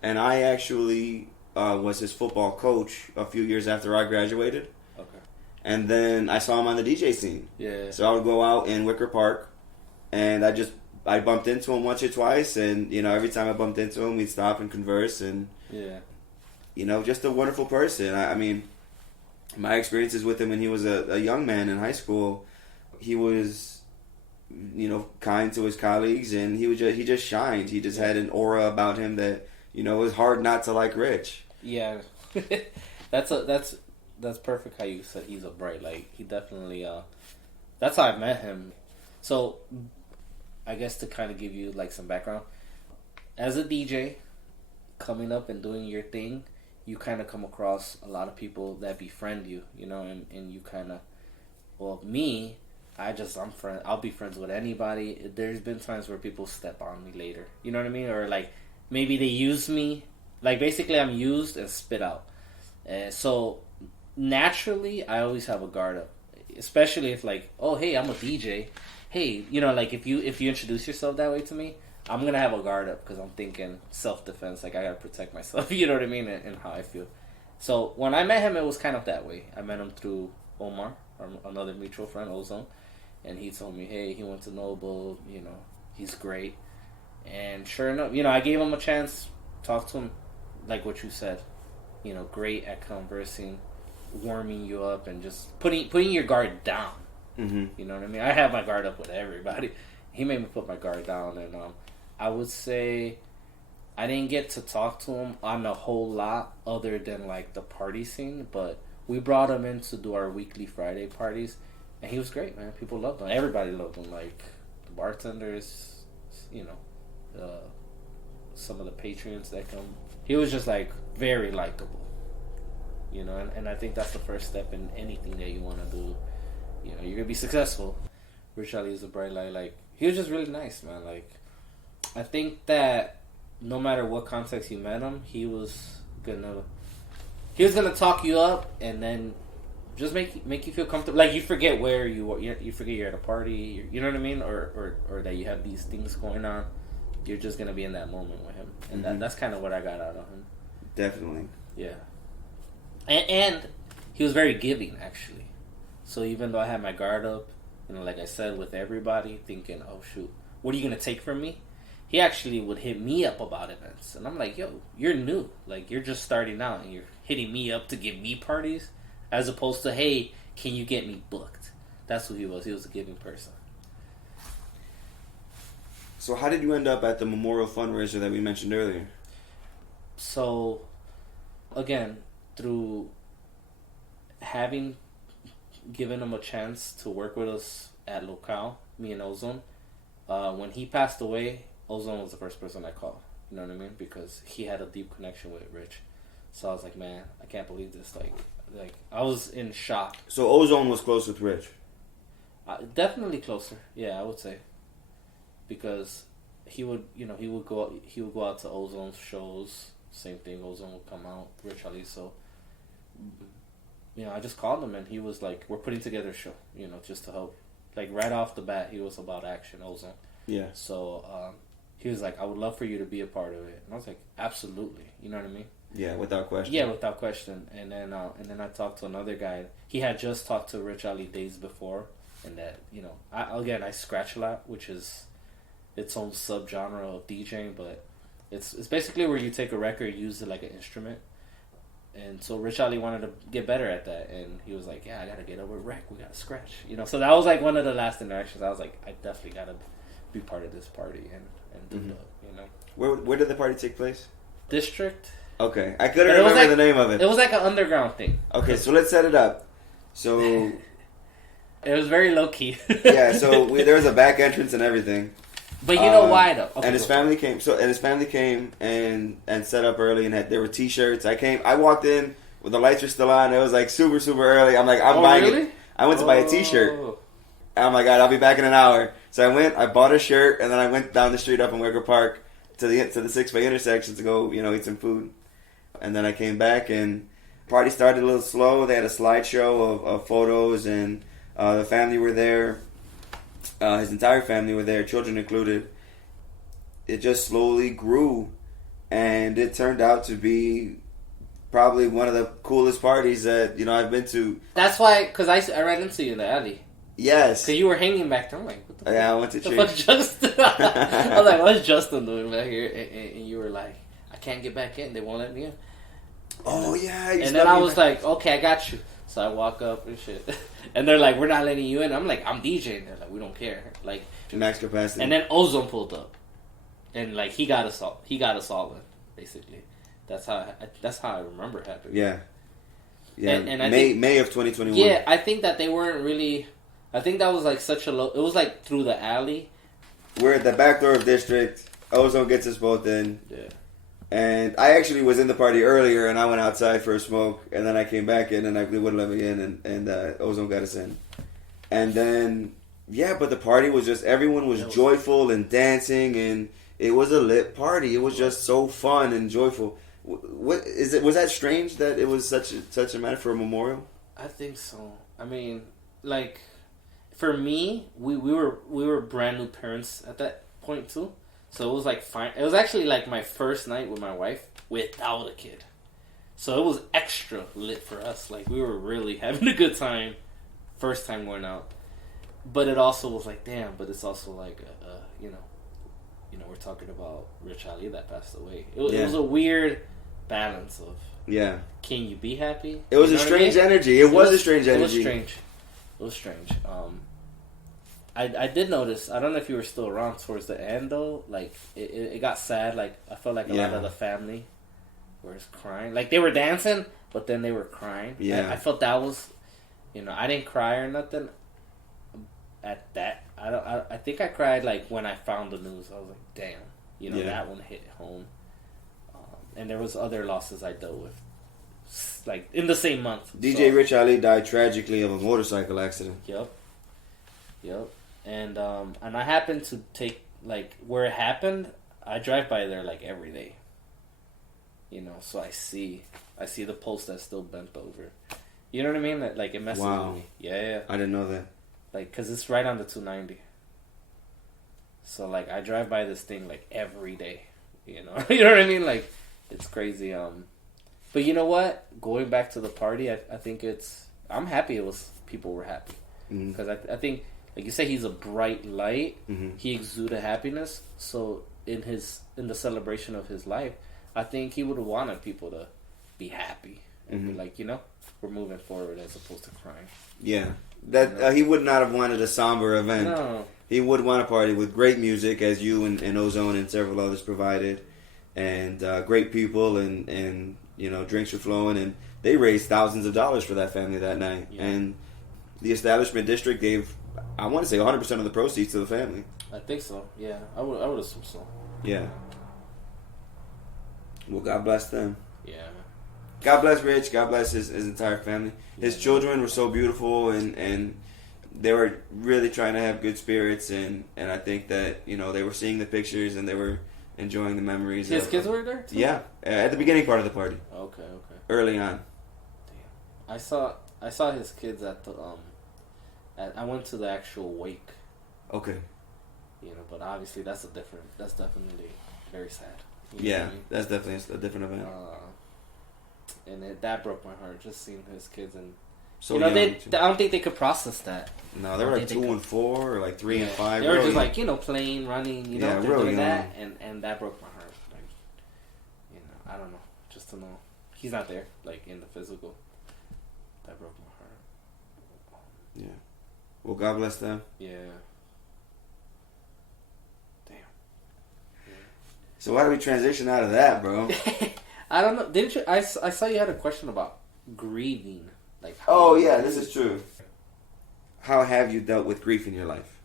and I actually was his football coach a few years after I graduated. Okay. And then I saw him on the DJ scene. Yeah. So I would go out in Wicker Park, and I bumped into him once or twice, and you know every time I bumped into him, we'd stop and converse, and yeah, you know, just a wonderful person. I mean, my experiences with him when he was a young man in high school, he was, you know, kind to his colleagues, and he just shined. He just had an aura about him that, you know, it was hard not to like Rich. Yeah, that's perfect. How you said he's a bright light. He definitely. That's how I met him. So, I guess to kind of give you like some background, as a DJ, coming up and doing your thing, you kind of come across a lot of people that befriend you, you know, and you kind of, well, me, I'll be friends with anybody. There's been times where people step on me later, you know what I mean? Or like, maybe they use me, like basically I'm used and spit out. So, naturally, I always have a guard up, especially if like, oh, hey, I'm a DJ. Hey, you know, like if you introduce yourself that way to me, I'm gonna have a guard up because I'm thinking self-defense, like I gotta protect myself, you know what I mean, and how I feel. So when I met him, it was kind of that way. I met him through Omar, another mutual friend, Ozone, and he told me, hey, he went to Noble, you know, he's great. And sure enough, you know, I gave him a chance, talked to him, like what you said, you know, great at conversing, warming you up, and just putting your guard down. Mm-hmm. You know what I mean? I have my guard up with everybody. He made me put my guard down, and I would say I didn't get to talk to him on a whole lot other than like the party scene, but we brought him in to do our weekly Friday parties, and he was great, man. People loved him. Everybody loved him. Like the bartenders, you know, some of the patrons that come. He was just like very likable, you know, and I think that's the first step in anything that you want to do. You know, you're gonna be successful. Rich Ali is a bright light. Like, he was just really nice, man. Like, I think that no matter what context you met him, he was gonna talk you up and then just make you feel comfortable. Like, you forget where you are. You forget you're at a party. You know what I mean? Or that you have these things going on. You're just gonna be in that moment with him, and that's kind of what I got out of him. Definitely. Yeah. And he was very giving, actually. So even though I had my guard up, you know, like I said, with everybody, thinking, oh, shoot, what are you going to take from me? He actually would hit me up about events. And I'm like, yo, you're new. Like, you're just starting out, and you're hitting me up to give me parties, as opposed to, hey, can you get me booked? That's who he was. He was a giving person. So how did you end up at the memorial fundraiser that we mentioned earlier? So, again, through having given him a chance to work with us at Locale, me and Ozone. When he passed away, Ozone was the first person I called. You know what I mean? Because he had a deep connection with Rich. So I was like, man, I can't believe this. Like I was in shock. So Ozone was close with Rich? Definitely closer. Yeah, I would say. Because he would go out to Ozone's shows. Same thing. Ozone would come out. Rich Ali. So. You know, I just called him and he was like, we're putting together a show, just to help. Like, right off the bat, he was about action, Ozone. Yeah. So, he was like, I would love for you to be a part of it. And I was like, absolutely. You know what I mean? Yeah, without question. Yeah, without question. And then I talked to another guy. He had just talked to Rich Ali days before, and that, you know, I scratch a lot, which is its own subgenre of DJing, but it's basically where you take a record, use it like an instrument. And so Rich Ali wanted to get better at that, and he was like, "Yeah, I gotta get over Wrek. We gotta scratch." You know, so that was like one of the last interactions. I was like, I definitely gotta be part of this party and do the, you know. Where did the party take place? District. Okay, I couldn't remember the name of it. It was like an underground thing. Okay, so let's set it up. So it was very low key. Yeah, so there was a back entrance and everything. But you know why though? Okay, and his family came. And set up early, and there were T-shirts. I walked in when the lights were still on. It was like super early. I'm like, I'm buying really? it. I went to buy a T-shirt. And I'm like, God, I'll be back in an hour. So I bought a shirt, and then I went down the street up in Wicker Park to the 6-way intersection to go, eat some food. And then I came back, and party started a little slow. They had a slideshow of photos, and the family were there. His entire family were there, children included. It just slowly grew, and it turned out to be probably one of the coolest parties that I've been to. That's why, because I ran into you in the alley. Yes. Because you were hanging back there. I'm like, what the fuck? Yeah, I went to church. What the fuck, Justin? I was like, what's Justin doing back here? And you were like, I can't get back in. They won't let me in. Oh, yeah. And then I was like, okay, I got you. So I walk up and shit. And they're like, we're not letting you in. I'm like, I'm DJing. They're like, we don't care. Like, max capacity. And then Ozone pulled up. And like, he got us all in, basically. That's how I remember it happening. Yeah. Yeah. And May of 2021. Yeah, I think that they weren't really... I think that was like such a low... It was like through the alley. We're at the back door of District. Ozone gets us both in. Yeah. And I actually was in the party earlier, and I went outside for a smoke, and then I came back in, and they wouldn't let me in, and Ozone got us in. And then, yeah, but the party was just, everyone was joyful and dancing, and it was a lit party. It was just so fun and joyful. What is it? Was that strange that it was such a matter for a memorial? I think so. I mean, like, for me, we were brand new parents at that point too. So it was like fine. It was actually like my first night with my wife without a kid. So it was extra lit for us. Like, we were really having a good time. First time going out. But it also was like, damn, but it's also like, we're talking about Rich Ali that passed away. It was a weird balance of, can you be happy? It was a strange energy. It was a strange energy. It was strange. I did notice, I don't know if you were still around towards the end though, like it got sad. Like, I felt like a lot of the family was crying. Like, they were dancing, but then they were crying. Yeah. I felt that was, I didn't cry or nothing at that. I think I cried like when I found the news. I was like, damn, that one hit home. And there was other losses I dealt with, like in the same month. DJ Rich Ali died tragically of a motorcycle accident. Yep. And I happened to take, like, where it happened, I drive by there like every day. So I see the post that's still bent over. You know what I mean? That, like, it messes with me. Yeah. I didn't know that. Like, because it's right on the 290. So, like, I drive by this thing, like, every day. You know what I mean? Like, it's crazy. But you know what? Going back to the party, I think I'm happy people were happy. Because I think, like you say, he's a bright light. Mm-hmm. He exuded happiness. So in the celebration of his life, I think he would have wanted people to be happy and be like, we're moving forward as opposed to crying. Yeah, that he would not have wanted a somber event. No, he would want a party with great music, as you and Ozone and several others provided, and great people, and drinks were flowing, and they raised thousands of dollars for that family that night, and the establishment district gave, I want to say, 100% of the proceeds to the family. I think so. Yeah, I would assume so. Yeah. Well, God bless them. Yeah. God bless Rich. God bless his entire family. His children were so beautiful, and they were really trying to have good spirits, and I think that they were seeing the pictures and they were enjoying the memories. His kids were there too? Yeah, at the beginning part of the party. Okay. Early on. Damn. I saw his kids at the I went to the actual wake. Okay. You know, but obviously that's definitely very sad. You know Yeah, what I mean? that's definitely a different event. And that broke my heart, just seeing his kids, and So you know, young, I don't think they could process that. No, they were like 2 and 4, or like 3 and 5. They were really, just like, you know, playing, running, you know, Yeah, they're really doing young. that, and that broke my heart. Like, you know, I don't know, just to know he's not there, like in the physical. That broke my heart. Yeah. Well, God bless them. Yeah. Damn. So why do we transition out of that, bro? I don't know. Didn't you? I saw you had a question about grieving. Like. Oh yeah, this is true. How have you dealt with grief in your life?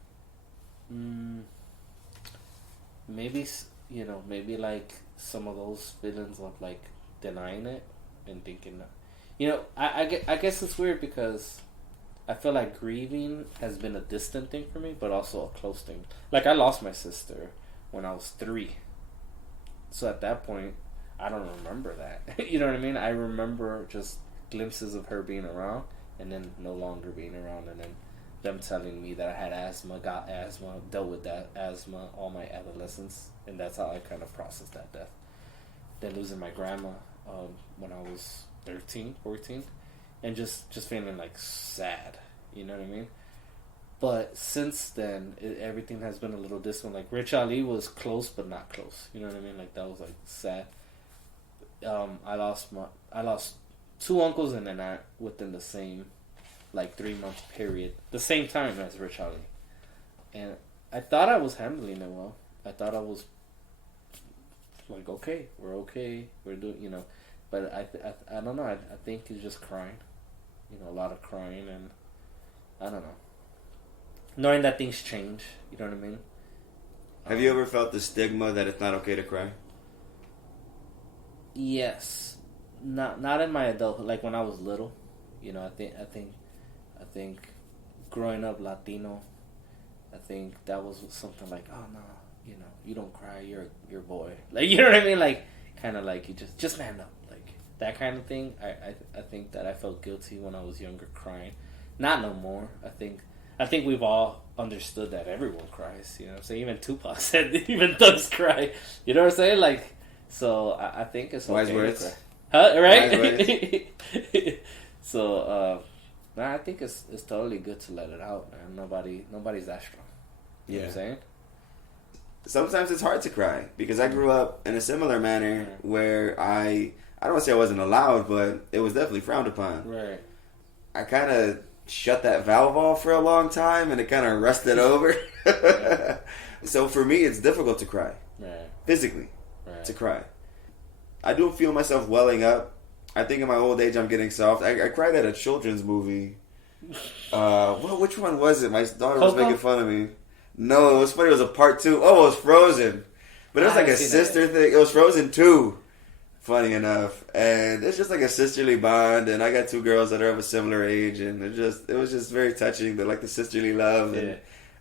Maybe, you know, maybe like some of those feelings of like denying it and thinking that, you know, I guess it's weird because I feel like grieving has been a distant thing for me, but also a close thing. Like I lost my sister when I was 3, so at that point I don't remember that. You know what I mean? I remember just glimpses of her being around and then no longer being around, and then them telling me that I had asthma, got asthma, dealt with that asthma all my adolescence, and that's how I kind of processed that death. Then losing my grandma when I was 13, 14, and just feeling like sad, you know what I mean? But since then, everything has been a little distant. Like Rich Ali was close, but not close. You know what I mean? Like that was like sad. I lost 2 uncles and an aunt within the same, like 3-month period, the same time as Rich Ali, and I thought I was handling it well. I thought I was like, okay, we're doing, you know, but I don't know. I think it's just crying, you know, a lot of crying, and I don't know, knowing that things change. You know what I mean? Have you ever felt the stigma that it's not okay to cry? Yes, not in my adulthood. Like when I was little, you know, I think growing up Latino, I think that was something like, oh no, you know, you don't cry, you're a boy. Like, you know what I mean? Like, kind of like you just man up, like that kind of thing. I think that I felt guilty when I was younger crying. Not no more. I think we've all understood that everyone cries. You know what I'm saying? Even Tupac said even thugs cry. You know what I'm saying? Like, so I think it's okay. Wise words. To cry. Huh? Right? Wise words. So, I think it's totally good to let it out, man. Nobody's that strong. You know what I'm saying? Sometimes it's hard to cry because I grew up in a similar manner where I don't want to say I wasn't allowed, but it was definitely frowned upon. Right. I kind of shut that valve off for a long time, and it kind of rusted over. So for me, it's difficult to cry. Right. Physically, to cry. I do feel myself welling up. I think in my old age I'm getting soft. I cried at a children's movie. Which one was it? My daughter was making fun of me. No, it was funny. It was a part 2. Oh, it was Frozen. But it was like a sister thing. It was Frozen 2. Funny enough. And it's just like a sisterly bond. And I got 2 girls that are of a similar age. And it was just very touching. Like the sisterly love. And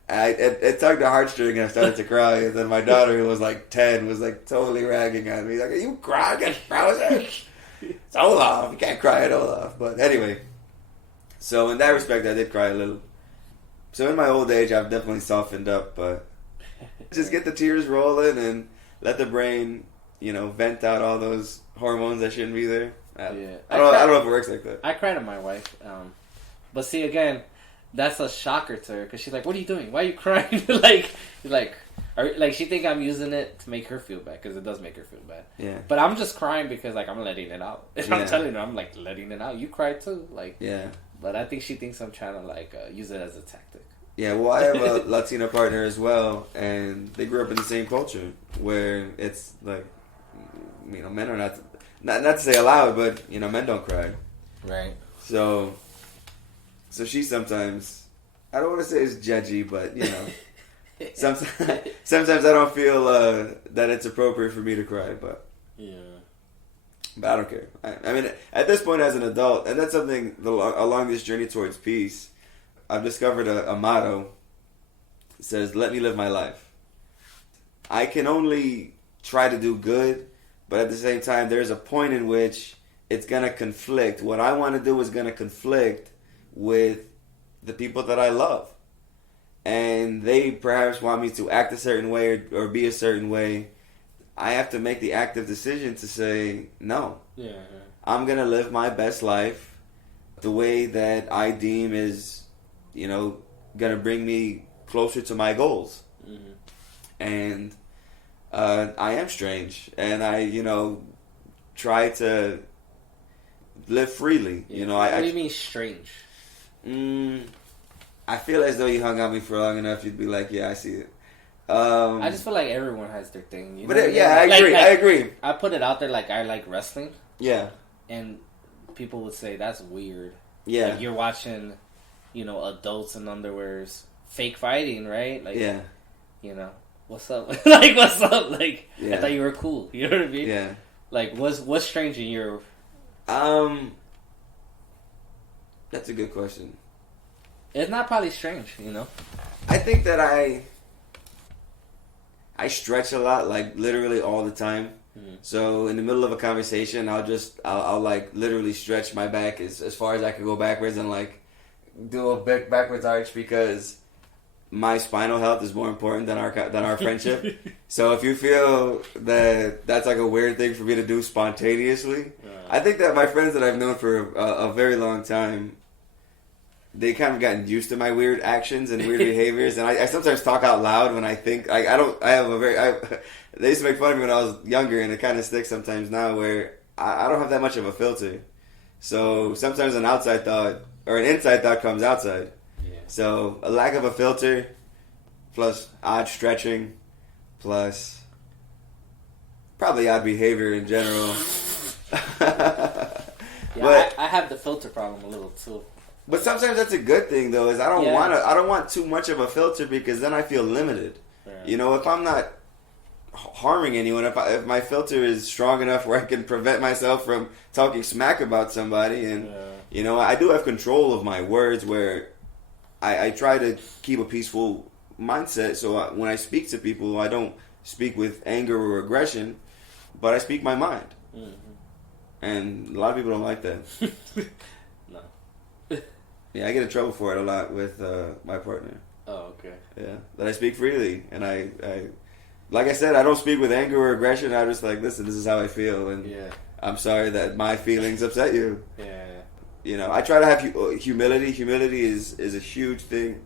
it tugged a heartstring and I started to cry. And then my daughter, who was like 10, was like totally ragging on me. Like, are you crying at Frozen? It's Olaf. You can't cry at Olaf. But anyway. So in that respect, I did cry a little. So in my old age, I've definitely softened up, but just get the tears rolling and let the brain, you know, vent out all those hormones that shouldn't be there. I don't know if it works like that. I cried at my wife, but see, again, that's a shocker to her because she's like, "What are you doing? Why are you crying?" like she think I'm using it to make her feel bad because it does make her feel bad. Yeah. But I'm just crying because like I'm letting it out. And I'm telling her, I'm like letting it out. You cry too, like. Yeah. But I think she thinks I'm trying to like use it as a tactic. Yeah, well, I have a Latino partner as well, and they grew up in the same culture where it's like, you know, men are not to say allowed, but you know, men don't cry. Right. So she sometimes, I don't want to say it's judgy, but you know, sometimes I don't feel that it's appropriate for me to cry, but yeah. But I don't care. I mean, at this point as an adult, and that's something along this journey towards peace, I've discovered a motto. It says, "Let me live my life." I can only try to do good, but at the same time, there's a point in which it's going to conflict. What I want to do is going to conflict with the people that I love. and they perhaps want me to act a certain way or be a certain way, I have to make the active decision to say no. Yeah. I'm gonna live my best life the way that I deem is, gonna bring me closer to my goals. Mm-hmm. And I am strange, and I, try to live freely. Yeah. What do you mean strange? I feel as though you hung on me for long enough, you'd be like, yeah, I see it. I just feel like everyone has their thing. I agree. I put it out there like I like wrestling. Yeah. And people would say that's weird. Yeah. Like you're watching, adults in underwears, fake fighting, right? Like, yeah. What's up? Like, what's up? Like, yeah. I thought you were cool. You know what I mean? Yeah. Like, what's strange in your... That's a good question. It's not probably strange, I think that I stretch a lot, like literally all the time. Mm-hmm. So in the middle of a conversation, I'll like literally stretch my back as far as I can go backwards and like do a big backwards arch because my spinal health is more important than our friendship. So if you feel that that's like a weird thing for me to do spontaneously, I think that my friends that I've known for a very long time, they kind of gotten used to my weird actions and weird behaviors, and I sometimes talk out loud when I think they used to make fun of me when I was younger, and it kind of sticks sometimes now where I don't have that much of a filter. So sometimes an outside thought or an inside thought comes outside. Yeah. So a lack of a filter plus odd stretching plus probably odd behavior in general. But I have the filter problem a little too. But sometimes that's a good thing, though. Is I don't want too much of a filter because then I feel limited. Yeah. If I'm not harming anyone, if my filter is strong enough where I can prevent myself from talking smack about somebody, and I do have control of my words, where I try to keep a peaceful mindset. So when I speak to people, I don't speak with anger or aggression, but I speak my mind. Mm-hmm. And a lot of people don't like that. No. Yeah, I get in trouble for it a lot with my partner. Oh, okay. Yeah, that I speak freely, and I like I said, I don't speak with anger or aggression. I'm just like, listen, this is how I feel, and I'm sorry that my feelings upset you. Yeah. I try to have humility. Humility is a huge thing.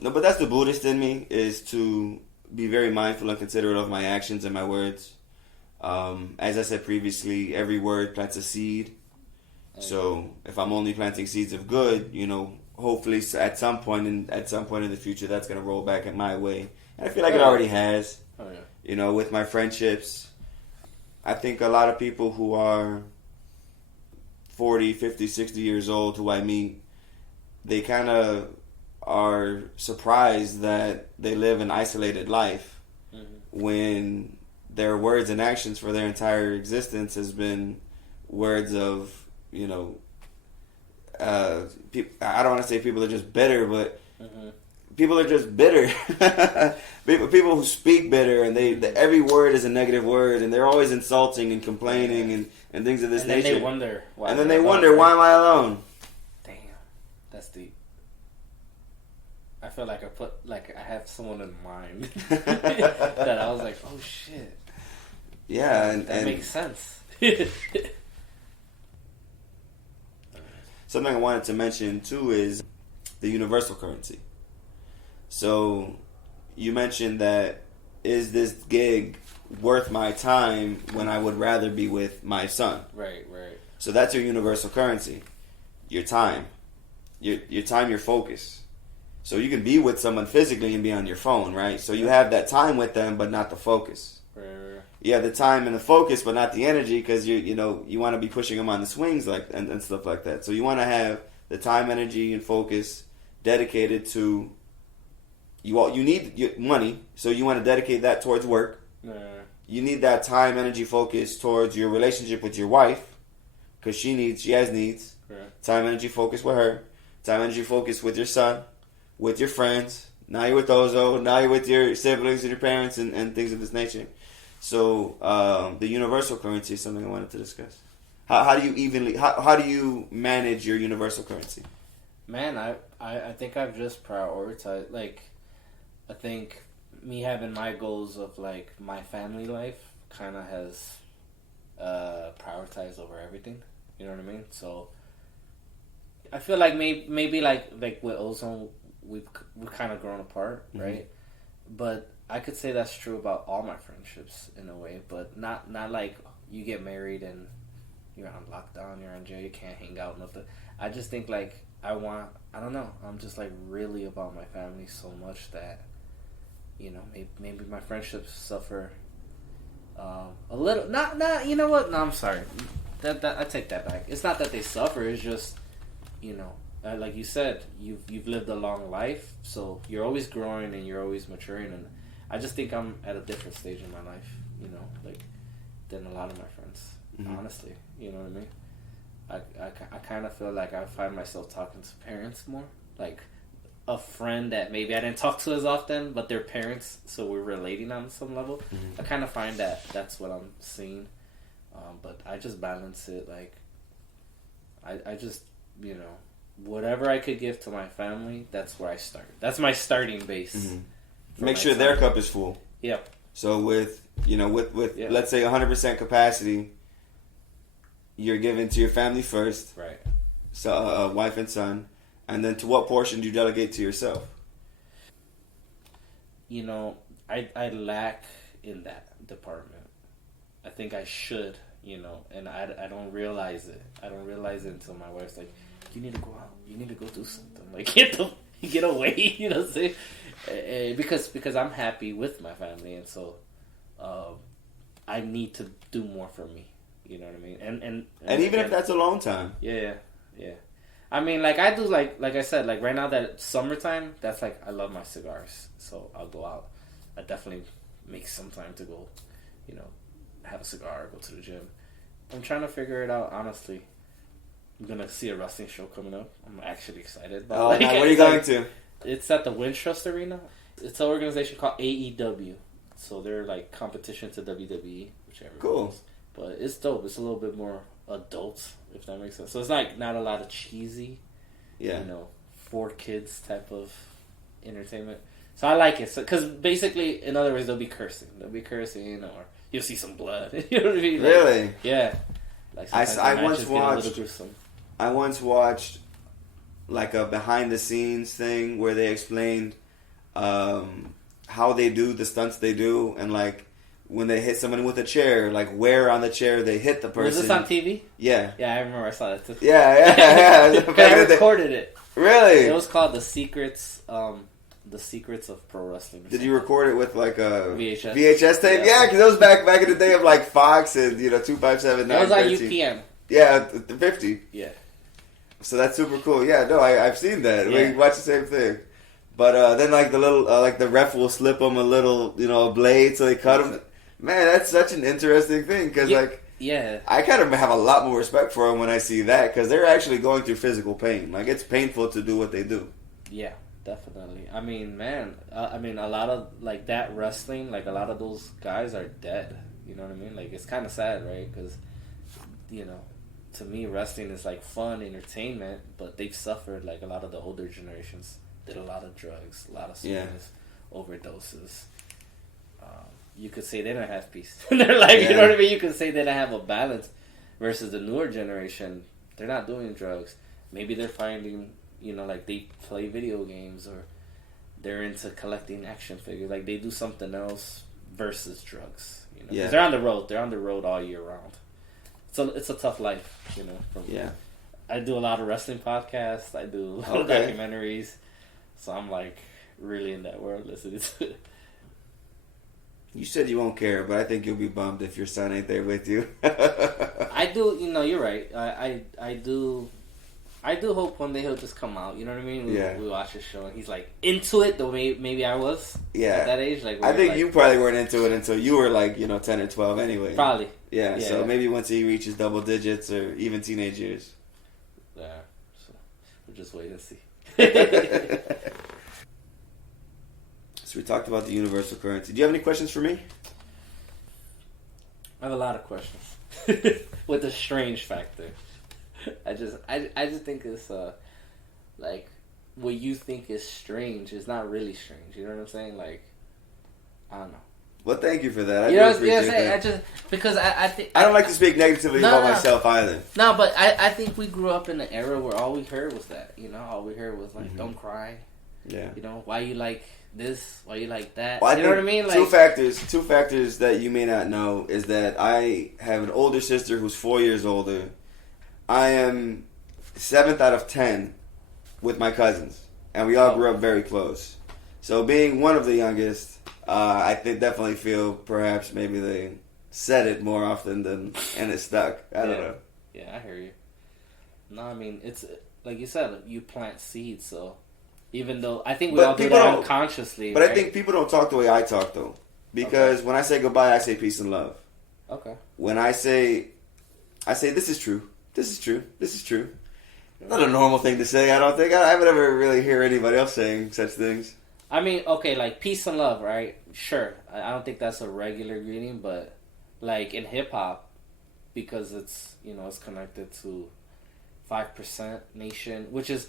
No, but that's the Buddhist in me, is to be very mindful and considerate of my actions and my words. As I said previously, every word plants a seed. So if I'm only planting seeds of good, hopefully at some point in the future, that's going to roll back in my way. And I feel like it already has. Oh, yeah. With my friendships, I think a lot of people who are 40, 50, 60 years old who I meet, they kind of are surprised that they live an isolated life when their words and actions for their entire existence has been words of, I don't want to say people are just bitter, but people are just bitter. people who speak bitter, and every word is a negative word, and they're always insulting and complaining and things of this nature. And then they wonder why. And then they wonder, why am I alone? Damn, that's deep. I feel like I have someone in mind that I was like, oh shit. Yeah, that makes sense. Something I wanted to mention too is the universal currency. So you mentioned that, is this gig worth my time when I would rather be with my son? Right. So that's your universal currency. Your time. Your time, your focus. So you can be with someone physically and be on your phone, right? So you have that time with them, but not the focus. Right. You have the time and the focus, but not the energy, because you want to be pushing them on the swings and stuff like that. So you want to have the time, energy, and focus dedicated to you need your money, so you want to dedicate that towards work. You need that time, energy, focus towards your relationship with your wife, because she has needs. Right. Time, energy, focus with her. Time, energy, focus with your son, with your friends. Now you're with Ozo. Now you're with your siblings and your parents and things of this nature. So the universal currency is something I wanted to discuss. How do you manage your universal currency? Man, I think I've just prioritized, like, I think me having my goals of, like, my family life kind of has prioritized over everything. You know what I mean? So I feel like maybe like with Ozone, we've kind of grown apart, right? But I could say that's true about all my friendships in a way, but not like you get married and you're on lockdown, you're in jail, you can't hang out, nothing. I just think like I don't know, I'm just like really about my family so much that, you know, maybe my friendships suffer a little. Not. You know what? No, I'm sorry. That I take that back. It's not that they suffer. It's just, you know, like you said, you've lived a long life, so you're always growing and you're always maturing. And I just think I'm at a different stage in my life, you know, like than a lot of my friends. Honestly, you know what I mean? I kind of feel like I find myself talking to parents more, like a friend that maybe I didn't talk to as often, but they're parents, so we're relating on some level. I kind of find that that's what I'm seeing, but I just balance it. Like, I just, you know, whatever I could give to my family, that's where I start. That's my starting base. Make sure their cup is full. Yep. So with let's say 100% capacity, you're giving to your family first, right? So wife and son. And then to what portion do you delegate to yourself? You know, I lack in that department. I think I should, you know, and I don't realize it. I don't realize it until my wife's like, you need to go out. You need to go do something. Like, get away, you know what I'm saying? Because I'm happy with my family, and so I need to do more for me. You know what I mean? And even if that's alone time. Yeah. I mean, like, I do, like I said, like, right now that it's summertime, that's, like, I love my cigars. So I'll go out. I definitely make some time to go, you know, have a cigar, go to the gym. I'm trying to figure it out, honestly. I'm going to see a wrestling show coming up. I'm actually excited. But, now where are you going to? It's at the Wintrust Arena. It's an organization called AEW. So they're, like, competition to WWE, whichever. Cool. But it's dope. It's a little bit more adult, if that makes sense. So it's like not a lot of cheesy, you know, for kids type of entertainment. So I like it. Because basically, in other words, they'll be cursing. Or you'll see some blood. You know what I mean? Like, really? Yeah. Like I once watched like a behind the scenes thing where they explained how they do the stunts they do, and like when they hit somebody with a chair, like where on the chair they hit the person. Was this on TV? Yeah. Yeah, I remember I saw that too. Yeah. I recorded it. Really? It was called The Secrets of Pro Wrestling. Did you record it with like a VHS tape? Yeah, because it was back in the day of like Fox and, you know, 257. That was on UPN. Yeah, the 50. Yeah. So that's super cool. Yeah, no, I've seen that. Yeah. We watch the same thing. But then like the little like the ref will slip them a little, you know, a blade so they cut them. Man, that's such an interesting thing because I kind of have a lot more respect for them when I see that because they're actually going through physical pain. Like, it's painful to do what they do. Yeah, definitely. I mean, man, a lot of like that wrestling, like a lot of those guys are dead. You know what I mean? Like, it's kind of sad, right? Because, you know, to me, wrestling is like fun entertainment, but they've suffered. Like a lot of the older generations did a lot of drugs, a lot of sickness, overdoses. You could say they don't have peace. They're like, you know what I mean? You could say they don't have a balance versus the newer generation. They're not doing drugs. Maybe they're finding, you know, like they play video games or they're into collecting action figures. Like they do something else versus drugs. You know, 'cause they're on the road. They're on the road all year round. So it's a tough life, you know. I do a lot of wrestling podcasts. I do a lot of documentaries. So I'm like really in that world listening to it. You said you won't care, but I think you'll be bummed if your son ain't there with you. I do, you know, you're right. I do hope one day he'll just come out. You know what I mean? We watch his show and he's like into it the way maybe I was at that age. Like I think you probably weren't into it until you were like, you know, 10 or 12 anyway. Probably. Yeah. So maybe once he reaches double digits or even teenage years. Yeah. So we'll just wait and see. So we talked about the universal currency. Do you have any questions for me? I have a lot of questions with the strange factor. I just think it's like what you think is strange is not really strange. You know what I'm saying? Like, I don't know. Well, thank you for that. I You do know, appreciate that. I just because I think I don't like to speak negatively about myself either. No, but I think we grew up in an era where all we heard was that. You know, all we heard was like, "Don't cry." Yeah. You know, why you like this? Why you like that? Well, you know what I mean? Like, two factors that you may not know is that I have an older sister who's 4 years older. I am 7th out of 10 with my cousins, and we all grew up very close. So being one of the youngest, I definitely feel perhaps maybe they said it more often and it stuck. I don't know. Yeah, I hear you. No, I mean, it's like you said, you plant seeds, so even though I think we all do that unconsciously. But right? I think people don't talk the way I talk though, because when I say goodbye, I say peace and love. Okay. When I say this is true, this is true, this is true. Not a normal thing to say. I don't think I haven't ever really hear anybody else saying such things. I mean, okay, like peace and love, right? Sure. I don't think that's a regular greeting, but like in hip hop, because it's, you know, it's connected to 5% nation, which is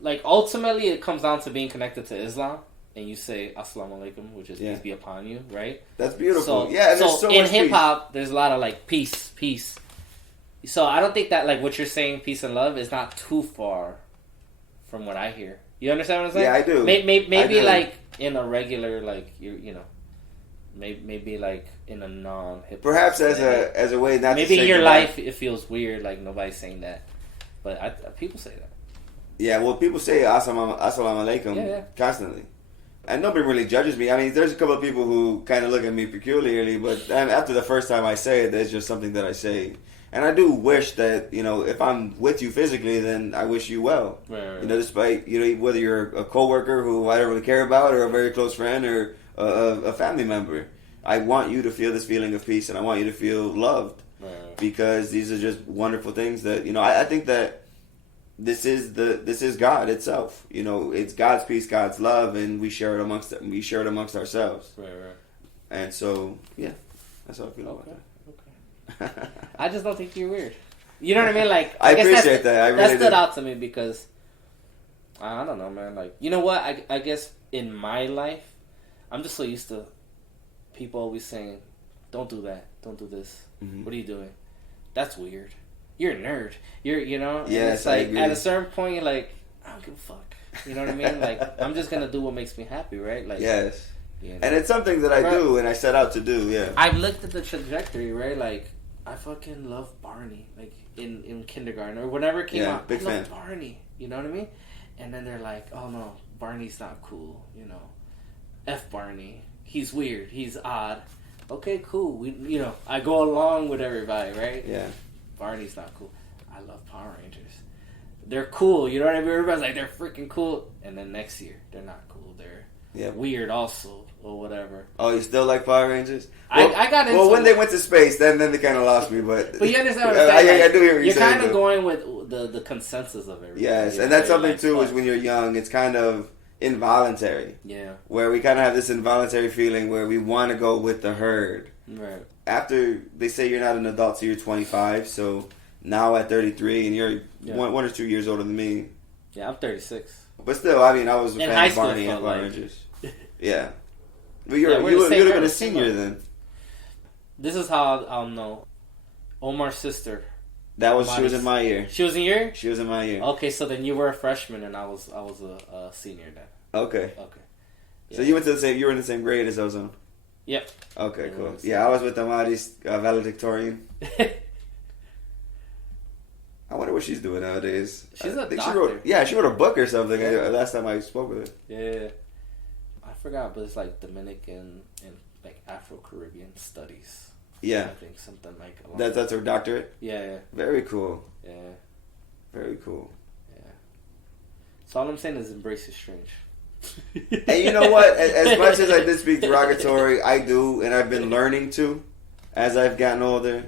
like ultimately it comes down to being connected to Islam, and you say Assalamu alaikum, which is peace be upon you, right? That's beautiful. So, so in hip hop, there's a lot of like peace. So I don't think that like what you're saying, peace and love, is not too far from what I hear. You understand what I'm saying? Yeah, I do. Maybe like in a regular, like you know, maybe like in a non-hip. Perhaps as a way not. Maybe to say in your goodbye. life it feels weird, like nobody's saying that, but people say that. Yeah, well, people say assalamu alaikum constantly, and nobody really judges me. I mean, there's a couple of people who kind of look at me peculiarly, but after the first time I say it, it's just something that I say. And I do wish that, you know, if I'm with you physically, then I wish you well. Right. You know, despite, you know, whether you're a coworker who I don't really care about, or a very close friend, or a family member, I want you to feel this feeling of peace, and I want you to feel loved, because these are just wonderful things that, you know, I think that this is God itself. You know, it's God's peace, God's love, and we share it amongst ourselves. Right. And so, yeah, that's how I feel about that. I just don't think you're weird. You know what I mean? Like, I appreciate that. I really that stood out to me because I don't know, man. Like, you know what? I guess in my life, I'm just so used to people always saying, "Don't do that. Don't do this. Mm-hmm. What are you doing? That's weird. You're a nerd. You know." Yes, and it's like I agree. at a certain point, you're like, I don't give a fuck. You know what I mean? Like, I'm just gonna do what makes me happy, right? Like, yes. You know? And it's something that I do and I set out to do. Yeah. I've looked at the trajectory, right? Like, I fucking love Barney, like in kindergarten or whenever it came out. Big I fan. love Barney, you know what I mean? And then they're like, "Oh no, Barney's not cool," you know. F Barney, he's weird, he's odd. Okay, cool. You know, I go along with everybody, right? Yeah. Barney's not cool. I love Power Rangers. They're cool, you know what I mean? Everybody's like, they're freaking cool, and then next year they're not cool. They're weird also. Or whatever. Oh, you still like Power Rangers? Well, I got into well, when they went to space, then they kind of lost me. But you understand what I'm saying? I do hear what you're saying. You're kind of going with the consensus of everything. Yes, you know, and that's something like, too. Is when you're young, it's kind of involuntary. Yeah. Where we kind of have this involuntary feeling where we want to go with the herd. Right. After they say you're not an adult till you're 25, so now at 33, and you're one or 2 years older than me. Yeah, I'm 36. But still, I mean, I was a In fan high of school, Barney and Power like... Rangers. Yeah. But you would have been a senior then. This is how I'll know. Omar's sister. She was in my year. She was in your year? She was in my year. Okay, so then you were a freshman and I was a senior then. Okay. Yeah. So you were in the same grade as Ozone? Yep. Okay, cool. Yeah, I was with Amadi's valedictorian. I wonder what she's doing nowadays. She's a doctor. She wrote a book or something last time I spoke with her. Yeah. I forgot, but it's like Dominican and like Afro-Caribbean studies. Yeah. I think something like that's her doctorate? Yeah. Very cool. Yeah. Very cool. Yeah. So all I'm saying is embrace your strange. And you know what? As much as I did speak derogatory, I do, and I've been learning to as I've gotten older.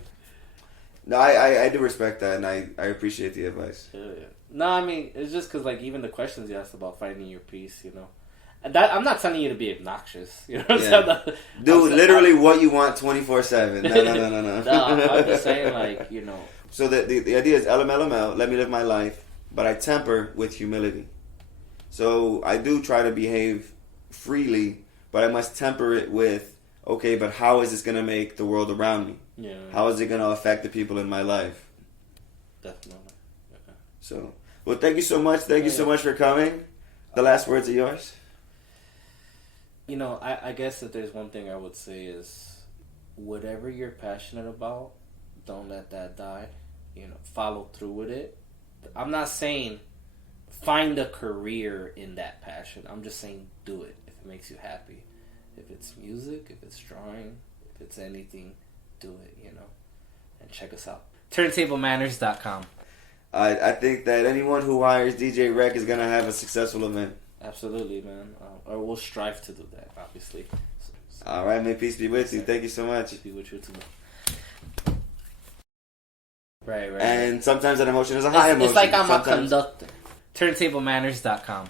No, I do respect that, and I appreciate the advice. Yeah. No, I mean, it's just because, like, even the questions you asked about finding your peace, you know. I'm not telling you to be obnoxious. You know what I'm saying? Dude, literally what you want 24/7. No. No, I'm just saying, like, you know. So the idea is LMLML, let me live my life, but I temper with humility. So I do try to behave freely, but I must temper it with, okay, but how is this going to make the world around me? Yeah. How is it going to affect the people in my life? Definitely. Yeah. So, well, thank you so much. Thank you so much for coming. The last words are yours. You know, I guess if there's one thing I would say is, whatever you're passionate about, don't let that die. You know, follow through with it. I'm not saying find a career in that passion. I'm just saying do it if it makes you happy. If it's music, if it's drawing, if it's anything, do it, you know. And check us out. TurntableManners.com. I think that anyone who hires DJ Wrek is going to have a successful event. Absolutely, man. Or we'll strive to do that, obviously. So, all right, man. Peace be with you. Thank you so much. Peace be with you too. Right. And sometimes that emotion is a high emotion. It's like I'm sometimes... a conductor. TurntableManners.com.